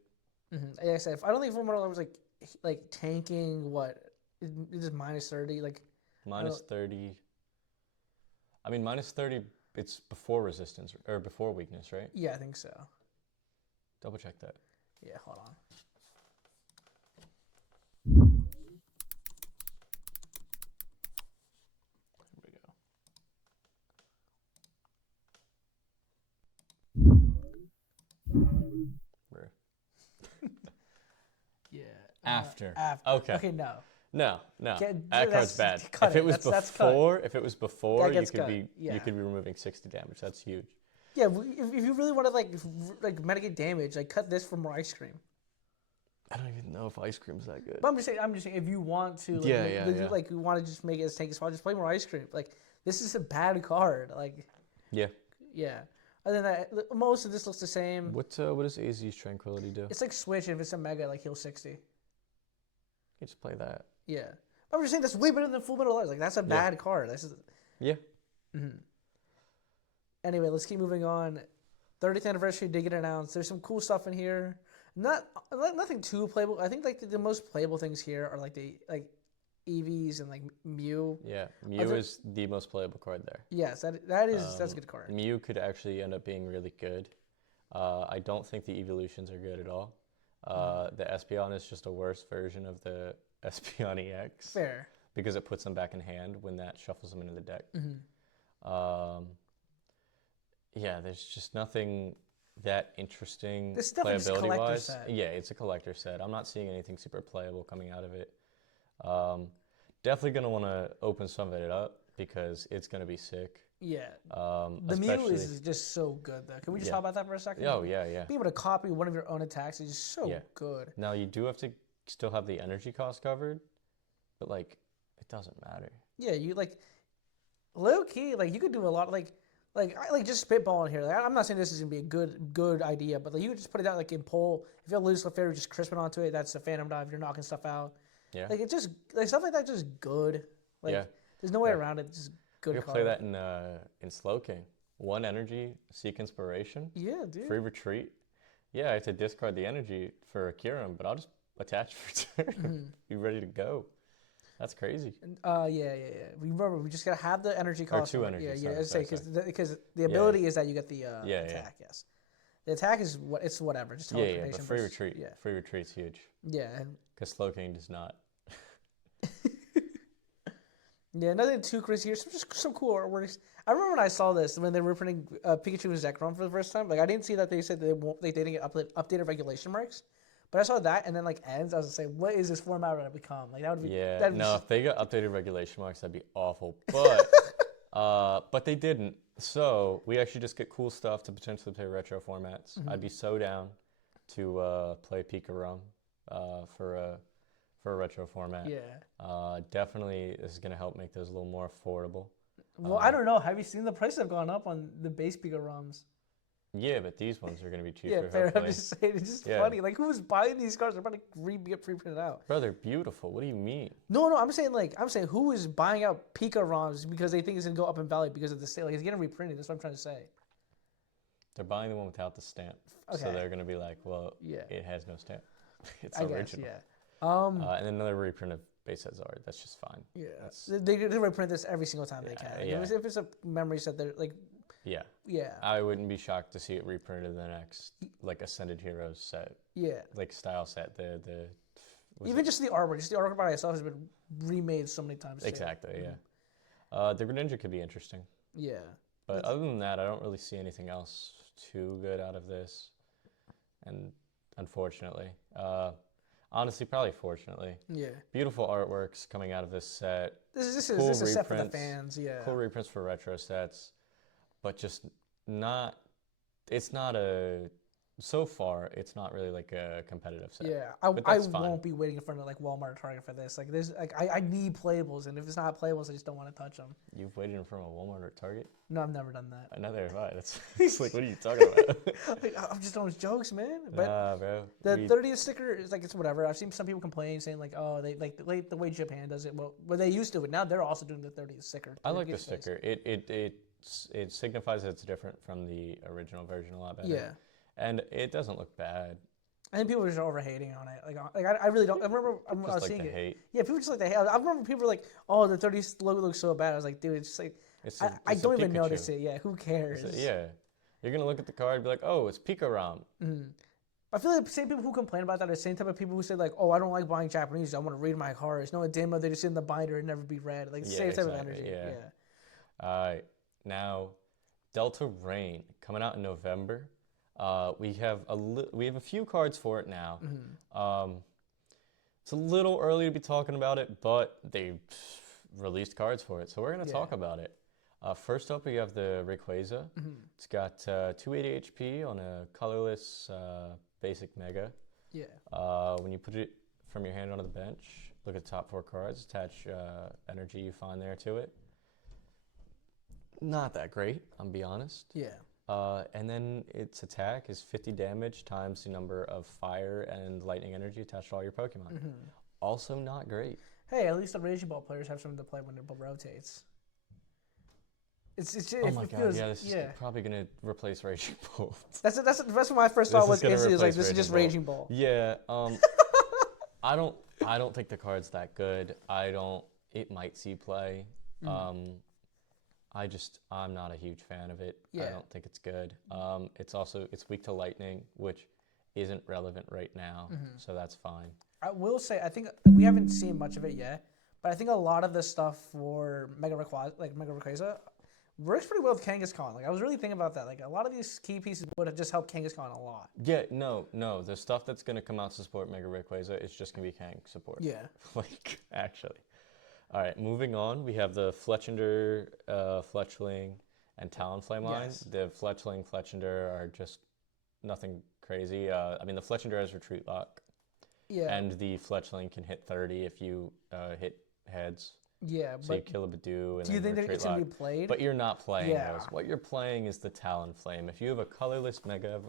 Like I said, I don't think Full Metal Labs like tanking what it is minus 30 like minus 30. I mean minus 30. It's before resistance or before weakness, right? Yeah, I think so. Double check that. Yeah, hold on. Here we go. Yeah. After. Okay. Okay, no. No. That card's bad. If it was before, you could be removing 60 damage. That's huge. Yeah, if you really want to like mitigate damage, like cut this for more ice cream. I don't even know if ice cream's that good. But I'm just saying, if you want to, like, like you want to just make it as tanky as possible, just play more ice cream. Like, this is a bad card. Like, Yeah. yeah. Other than that, most of this looks the same. What does AZ's Tranquility do? It's like Switch. If it's a mega, like heal 60. You just play that. Yeah. I'm just saying that's way better than Full Metal Alchemist. Like, that's a bad card. Yeah. Mm-hmm. Anyway, let's keep moving on. 30th anniversary did get announced. There's some cool stuff in here. Nothing too playable. I think like the most playable things here are like the EVs and like Mew. Yeah, Mew is the most playable card there. Yes, that's a good card. Mew could actually end up being really good. I don't think the evolutions are good at all. The Espeon is just a worse version of the Espeon EX. Fair. Because it puts them back in hand when that shuffles them into the deck. Mm-hmm. Yeah, there's just nothing that interesting this stuff is a collector set. Yeah, it's a collector set. I'm not seeing anything super playable coming out of it. Definitely going to want to open some of it up because it's going to be sick. Yeah. The Mew is just so good, though. Can we just talk about that for a second? Oh, yeah. Being able to copy one of your own attacks is just so good. Now, you do have to still have the energy cost covered, but, like, it doesn't matter. Yeah, you, like, low key, like, you could do a lot, I just spitballing here. Like, I'm not saying this is gonna be a good idea, but like you could just put it out like in pull. If you have Lose Clefairy, just crisping onto it. That's a Phantom Dive. You're knocking stuff out. Yeah. Like it's just like stuff like that. Just good. Like there's no way around it. Just good. You can play that in Slowking. 1 energy, Seek Inspiration. Yeah, dude. Free retreat. Yeah, I have to discard the energy for a Kyurem, but I'll just attach for turn. Mm-hmm. Be ready to go. That's crazy. Yeah. Remember, we just gotta have the energy cost. Or 2 energy. Yeah. Because the ability is that you get the attack. Yes. The attack is whatever. Just teleportation. But free retreat. Yeah. Free retreat's huge. Yeah. Because Slowking does not. Yeah, nothing too crazy here. Some cool artworks. I remember when I saw this when they were printing Pikachu and Zekrom for the first time. Like I didn't see that they said they didn't get updated regulation marks. But I saw that and then like ends. I was just saying, what is this format going to become? Like that would be. Yeah. If they got updated regulation marks, that'd be awful. But but they didn't. So we actually just get cool stuff to potentially play retro formats. Mm-hmm. I'd be so down to play Pikarom for a retro format. Yeah. Definitely, this is going to help make those a little more affordable. Well, I don't know. Have you seen the prices have gone up on the base Pikaroms? Yeah, but these ones are going to be cheaper. Yeah, fair. I'm just saying, it's just funny. Like, who's buying these cards? They're about to get pre-printed out. Bro, they're beautiful. What do you mean? No, I'm saying who is buying out Pika ROMs because they think it's gonna go up in value because of the sale? Like, it's getting reprinted. That's what I'm trying to say. They're buying the one without the stamp, so they're gonna be like, well, it has no stamp. It's original. Guess, yeah. And then another reprint of Base Set Zard. That's just fine. Yeah, they reprint this every single time they can. Yeah. If it's a memory set, they're like. Yeah. I wouldn't be shocked to see it reprinted in the next like Ascended Heroes set. Yeah. Like style set. Just the artwork by itself has been remade so many times. Exactly. Too. Yeah. The Greninja could be interesting. Yeah. But other than that, I don't really see anything else too good out of this. And unfortunately, honestly, probably fortunately. Yeah. Beautiful artworks coming out of this set. This is a set for the fans. Yeah. Cool reprints for retro sets. But just so far, it's not really like a competitive set. Yeah, I won't be waiting in front of like Walmart or Target for this. Like, I need playables, and if it's not playables, I just don't want to touch them. You've waited in front of Walmart or Target? No, I've never done that. Neither have I. It's like, what are you talking about? I'm just doing jokes, man. But nah, bro. The 30th sticker is like, it's whatever. I've seen some people complain, saying like, oh, they like the way Japan does it. Well, they used to, but now they're also doing the 30th sticker. I like the sticker. It signifies that it's different from the original version a lot better. Yeah. And it doesn't look bad. I think people are just over hating on it. I really don't. I remember I was seeing it. Hate. Yeah, people just like to hate. I remember people were like, "Oh, the 30s logo looks so bad." I was like, "Dude, it's just like I don't even notice it. Yeah, who cares?" You're gonna look at the card and be like, "Oh, it's Pikarom." Mm-hmm. I feel like the same people who complain about that are the same type of people who say like, "Oh, I don't like buying Japanese. I want to read my cards. No, a demo they just sit in the binder and never be read." Like the same type of energy. Yeah. Now, Delta Rain coming out in November. We have a few cards for it now. Mm-hmm. It's a little early to be talking about it, but they released cards for it, so we're going to talk about it. First up, we have the Rayquaza. Mm-hmm. It's got 280 HP on a colorless basic mega. Yeah. When you put it from your hand onto the bench, look at the top 4 cards, attach energy you find there to it. Not that great, I'm be honest. Yeah. And then its attack is 50 damage times the number of fire and lightning energy attached to all your Pokemon. Mm-hmm. Also not great. Hey, at least the Raging Ball players have something to play when their ball rotates. It's just, Oh my god, yeah, this is probably going to replace Raging Ball. That's what my first thought was. Is like this is just Ball. Raging Ball. Yeah, I don't think the card's that good. It might see play. Mm. I'm not a huge fan of it. Yeah. I don't think it's good. It's weak to lightning, which isn't relevant right now, so that's fine. I will say, I think we haven't seen much of it yet, but I think a lot of the stuff for Mega Rayquaza works pretty well with Kangaskhan. Like, I was really thinking about that. Like, a lot of these key pieces would have just helped Kangaskhan a lot. Yeah, no. The stuff that's going to come out to support Mega Rayquaza is just going to be Kang support. Yeah. Like, actually. All right, moving on. We have the Fletchinder, Fletchling, and Talonflame line. Yes. The Fletchling, are just nothing crazy. I mean, the Fletchinder has Retreat Lock. Yeah. And the Fletchling can hit 30 if you hit heads. Yeah, so you kill a Badoo and do you think that it's going to be played? But you're not playing those. What you're playing is the Talonflame. If you have a colorless Mega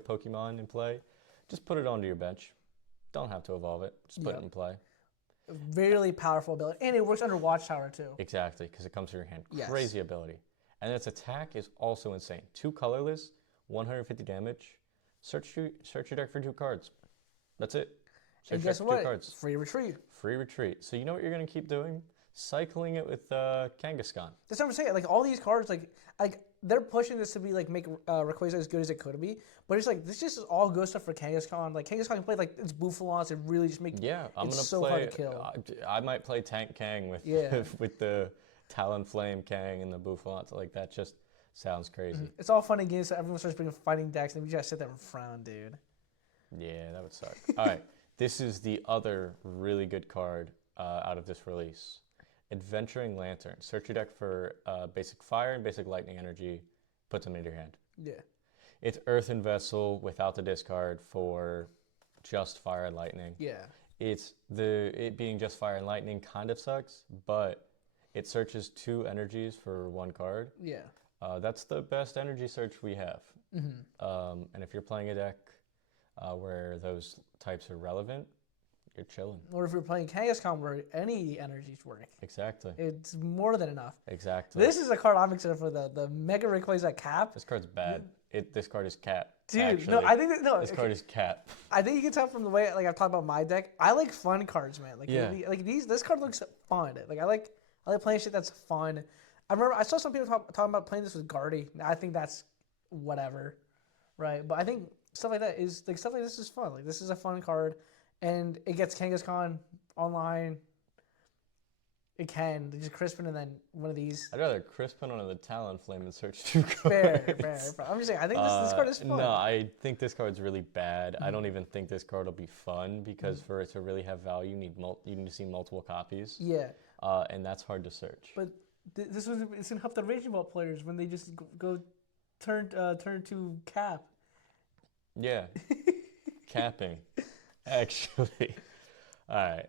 Pokemon in play, just put it onto your bench. Don't have to evolve it. Just put it in play. Really powerful ability. And it works under Watchtower, too. Exactly, because it comes to your hand. Yes. Crazy ability. And its attack is also insane. 2 colorless, 150 damage. Search your deck for 2 cards. That's it. And guess what? Free retreat. Free retreat. So you know what you're going to keep doing? Cycling it with Kangaskhan. That's what I'm saying. Like, all these cards, like they're pushing this to be, like, make Rayquaza as good as it could be. But it's like, this just is all good stuff for Kangaskhan. Like, Kangaskhan can play, like, its Bouffalons and really just make I'm it gonna so play, hard to kill. I might play Tank Kang with with the Talonflame Kang and the Bouffalons. Like, that just sounds crazy. Mm-hmm. It's all fun and games, so everyone starts bringing fighting decks, and we just sit there and frown, dude. Yeah, that would suck. All right. This is the other really good card out of this release. Adventuring Lantern. Search your deck for basic fire and basic lightning energy. Put them into your hand. Yeah. It's Earthen Vessel without the discard for just fire and lightning. Yeah. It being just fire and lightning kind of sucks, but it searches 2 energies for 1 card. Yeah. That's the best energy search we have. Mm-hmm. And if you're playing a deck where those types are relevant, you're chilling. Or if you're playing Kangaskhan where any energies work. Exactly. It's more than enough. Exactly. This is a card I'm excited for, the Mega Rayquaza cap. This card's bad. This card is cap. Dude, actually. no, I think this card is cap. I think you can tell from the way I've talked about my deck. I like fun cards, man. Like this card looks fun. Like I like playing shit that's fun. I remember I saw some people talking about playing this with Guardy. I think that's whatever, right? But I think stuff like this is fun. Like, this is a fun card, and it gets Kangaskhan online. It can just Crispin and then one of these. I'd rather Crispin on the Talonflame and search 2 cards. Fair. I'm just saying. I think this card is fun. No, I think this card's really bad. I don't even think this card will be fun because for it to really have value, you need to see multiple copies. Yeah. And that's hard to search. But it's gonna help the Raging Ball players when they just go turn to cap. Yeah. Capping. Actually. All right.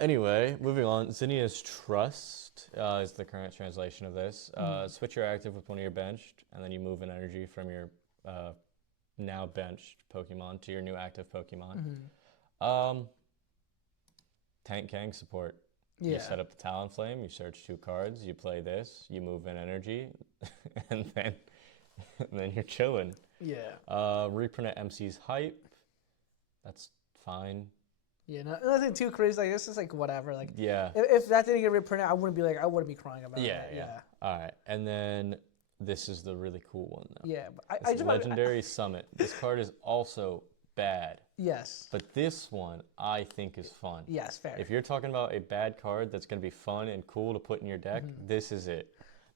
Anyway, moving on. Zinnia's Trust is the current translation of this. Switch your active with one of your benched, and then you move an energy from your now benched Pokemon to your new active Pokemon. Tank Kang support. Yeah. You set up the Talonflame, you search 2 cards, you play this, you move an energy, and then you're chilling. Yeah. Reprint at MC's Hype. That's fine. Yeah, nothing too crazy. Like, this is like whatever. Like, yeah. If that didn't get reprinted, I wouldn't be crying about it. Yeah. All right, and then this is the really cool one though. Yeah, but Legendary Summit. This card is also bad. Yes. But this one I think is fun. Yes, fair. If you're talking about a bad card that's going to be fun and cool to put in your deck, this is it,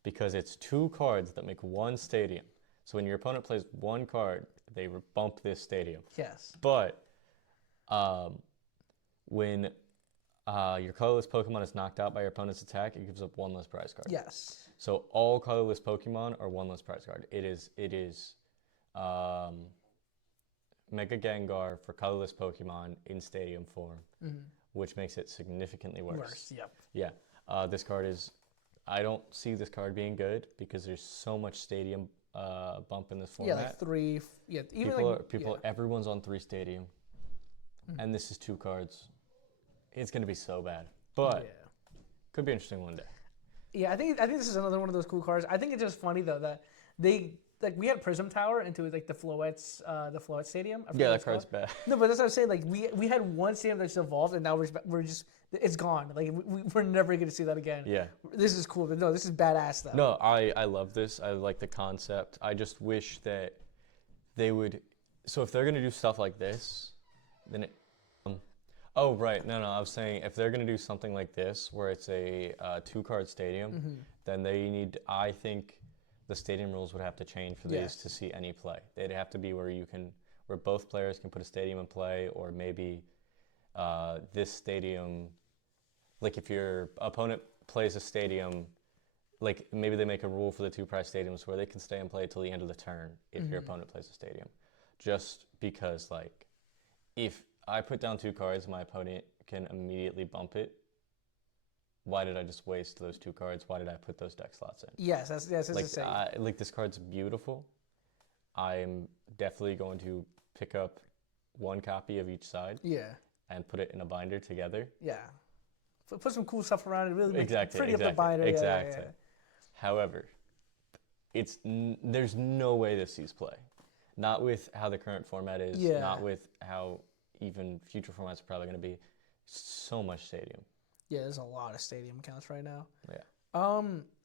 because it's 2 cards that make 1 stadium. So when your opponent plays 1 card, they bump this stadium. Yes. But when your colorless Pokemon is knocked out by your opponent's attack, it gives up 1 less prize card. Yes. So all colorless Pokemon are 1 less prize card. It is Mega Gengar for colorless Pokemon in Stadium form, which makes it significantly worse. Worse, yep. Yeah. This card is. I don't see this card being good because there's so much Stadium bump in this Yeah, format. like 3. Yeah, even Everyone's on 3 Stadium, and this is 2 cards. It's gonna be so bad, but could be interesting one day. Yeah, I think this is another one of those cool cards. I think it's just funny though that we had Prism Tower into like the Floette Stadium. Yeah, that card's bad. No, but that's what I'm saying. Like we had one stadium that's evolved, and now we're just it's gone. Like we're never going to see that again. Yeah. This is cool, but no, this is badass though. No, I love this. I like the concept. I just wish that they would. So if they're going to do stuff like this, then it. Oh right, no, I was saying if they're going to do something like this, where it's a 2-card stadium, then they need. I think the stadium rules would have to change for these to see any play. They'd have to be where both players can put a stadium in play, or maybe this stadium, like if your opponent plays a stadium, like maybe they make a rule for the 2-prize stadiums where they can stay in play till the end of the turn if your opponent plays a stadium. Just because, like, if I put down 2 cards, my opponent can immediately bump it. Why did I just waste those 2 cards? Why did I put those deck slots in? Yes, that's like this card's beautiful. I'm definitely going to pick up 1 copy of each side. Yeah. And put it in a binder together. Yeah. Put some cool stuff around it. Really make pretty up the binder. Exactly. Yeah. However, there's no way this sees play. Not with how the current format is. Yeah. Not with how even future formats are probably going to be. So much stadium. Yeah, there's a lot of stadium counts right now. Yeah.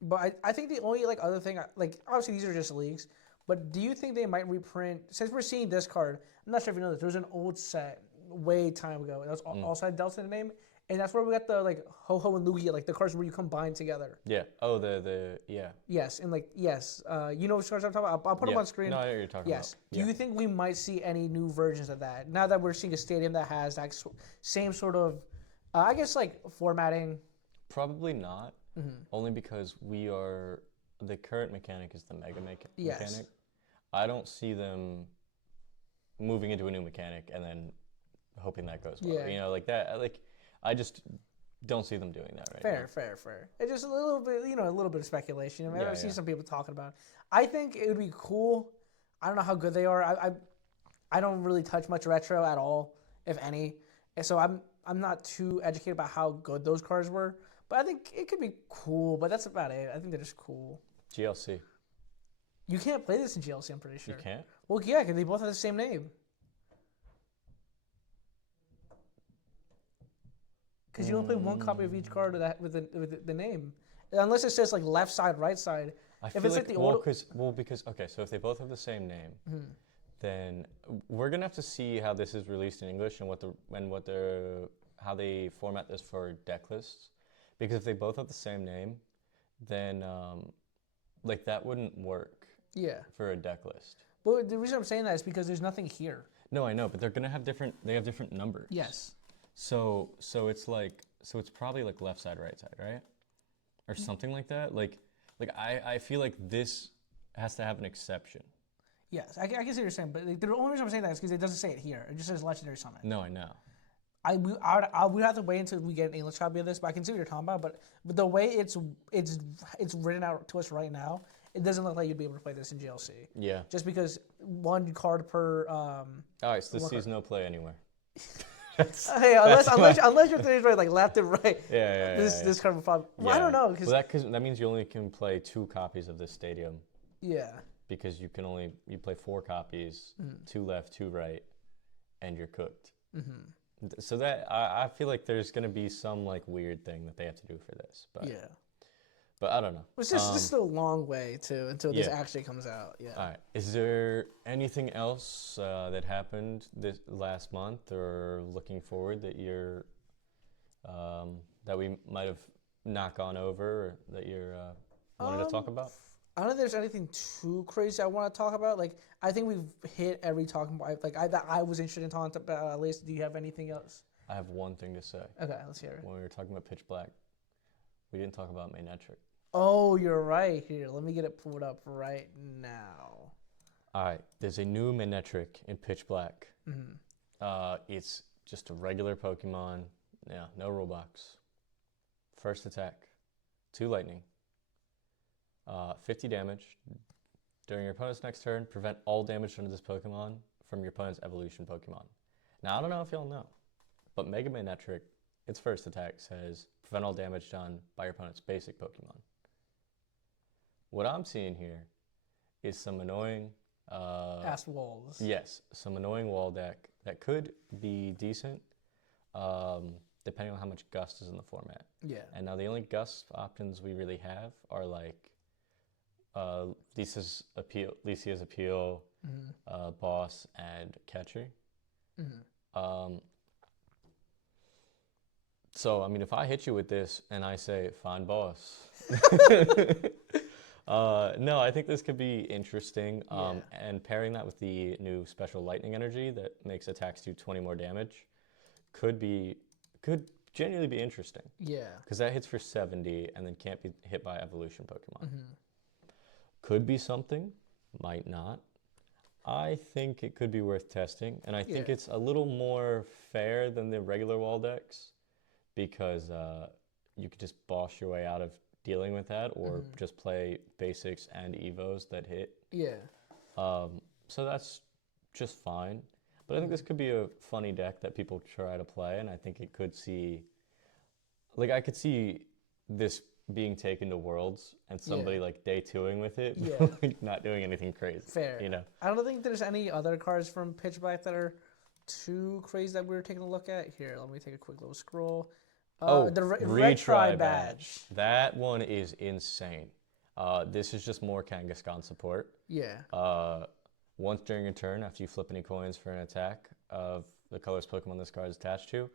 But I think the only other thing obviously these are just leagues, but do you think they might reprint since we're seeing this card? I'm not sure if you know this. There was an old set way time ago. That was also had Delta in the name, and that's where we got the Ho-Ho and Lugia, like the cards where you combine together. Yeah. Oh, the yeah. Yes, and you know which cards I'm talking about. I'll put them on screen. No, I know what you're talking about. Yes. Do you think we might see any new versions of that now that we're seeing a stadium that has that same sort of, I guess formatting? Probably not. Only because the current mechanic is the Mega mechanic. I don't see them moving into a new mechanic and then hoping that goes well. Yeah. You know, like that. Like, I just don't see them doing that right now. Fair. It's just a little bit of speculation. I've seen some people talking about it. I think it would be cool. I don't know how good they are. I don't really touch much retro at all, if any. And so I'm not too educated about how good those cards were. But I think it could be cool. But that's about it. I think they're just cool. GLC. You can't play this in GLC, I'm pretty sure. You can't? Well, yeah, because they both have the same name. Because you only play 1 copy of each card with the name, unless it says left side, right side. If it's because so if they both have the same name, then we're gonna have to see how this is released in English and how they format this for deck lists. Because if they both have the same name, then that wouldn't work. Yeah. For a deck list. But the reason I'm saying that is because there's nothing here. No, I know, but they're gonna have different. They have different numbers. Yes. So it's probably left side, right side, right, or something like that. I feel like this has to have an exception. Yes, I can see what you're saying, but the only reason I'm saying that is because it doesn't say it here. It just says Legendary Summon. No, I know. We have to wait until we get an English copy of this, but I can see what you're talking about. But the way it's written out to us right now, it doesn't look like you'd be able to play this in GLC. Yeah. Just because 1 card per. All right, so this sees no play anywhere. Hey, unless your theory's right, left and right. Yeah. This card would probably. Well, I don't know because that means you only can play 2 copies of this stadium. Yeah. Because you play 4 copies, 2 left, 2 right, and you're cooked. So that I feel like there's gonna be some weird thing that they have to do for this. But yeah. But I don't know. It's just still a long way until this actually comes out. Yeah. All right. Is there anything else that happened this last month or looking forward that you're that we might have not gone over or that you're wanted to talk about? I don't think there's anything too crazy I want to talk about. I think we've hit every talking point. That I was interested in talking about. At least, do you have anything else? I have one thing to say. Okay, let's hear it. When we were talking about Pitch Black, we didn't talk about Manetric. Oh, you're right. Here, let me get it pulled up right now. All right, there's a new Manectric in Pitch Black. It's just a regular Pokemon. Yeah, no rule box. First attack, 2 lightning, 50 damage. During your opponent's next turn, prevent all damage done to this Pokemon from your opponent's evolution Pokemon. Now, I don't know if y'all know, but Mega Manectric, its first attack says prevent all damage done by your opponent's basic Pokemon. What I'm seeing here is some annoying Ass walls. Yes, some annoying wall deck that could be decent, depending on how much Gust is in the format. Yeah. And now the only Gust options we really have are like Lisa's Appeal, Boss, and Catcher. So, I mean, if I hit you with this and I say, fine, Boss. No, I think this could be interesting. And pairing that with the new special lightning energy that makes attacks do 20 more damage could genuinely be interesting. Yeah. Because that hits for 70 and then can't be hit by evolution Pokemon. Could be something, might not. I think it could be worth testing, and I think it's a little more fair than the regular wall decks because you could just boss your way out of dealing with that, or just play basics and evos that hit. Yeah. So that's just fine. But I think this could be a funny deck that people try to play, and I think it could see, like, I could see this being taken to Worlds and somebody like day 2ing with it, like, not doing anything crazy. Fair. You know. I don't think there's any other cards from Pitch Black that are too crazy that we were taking a look at. Here, let me take a quick little scroll. The retry badge. That one is insane. This is just more Kangaskhan support. Yeah. Once during your turn, after you flip any coins for an attack of the colors Pokemon this card is attached to,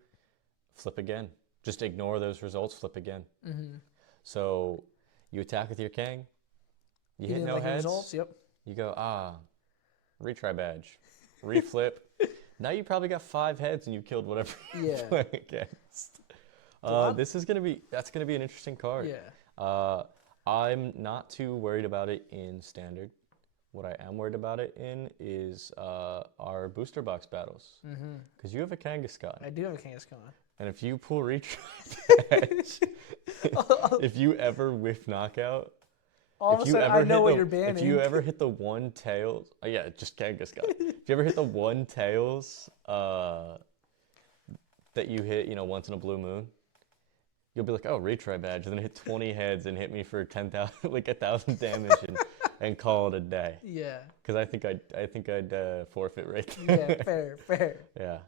flip again. Just ignore those results, flip again. So you attack with your Kang, you hit no heads, results? Yep. You go, retry badge, reflip. Now you probably got 5 heads and you killed whatever you're playing against. That's gonna be an interesting card. Yeah. I'm not too worried about it in Standard. What I am worried about it in is our booster box battles. Because you have a Kangaskhan. I do have a Kangaskhan. And if you pull retry badge, if you ever whiff knockout, all of a sudden I know what you're banning. If you ever hit the 1 tails, just Kangaskhan. If you ever hit the 1 tails that you hit, once in a blue moon, you'll be like, oh, retry badge, and then hit 20 heads and hit me for 10,000, like 1,000 damage, and call it a day. Yeah. Because I think I'd forfeit right there. Yeah, fair. Yeah.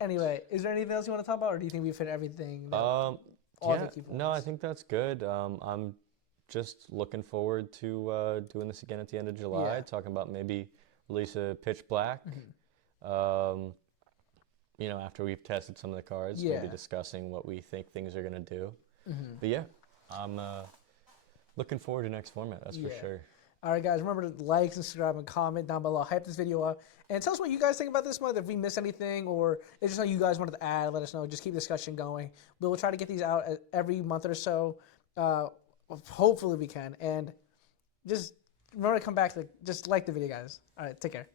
Anyway, is there anything else you want to talk about, or do you think we fit everything? No, I think that's good. I'm just looking forward to doing this again at the end of July, talking about maybe release a Pitch Black. After we've tested some of the cards, maybe discussing what we think things are going to do. But yeah, I'm looking forward to next format, that's for sure. All right, guys, remember to like, subscribe, and comment down below. Hype this video up. And tell us what you guys think about this month. If we missed anything, or if just something you guys wanted to add, let us know. Just keep the discussion going. We'll try to get these out every month or so. Hopefully we can. And just remember to come back to just like the video, guys. All right, take care.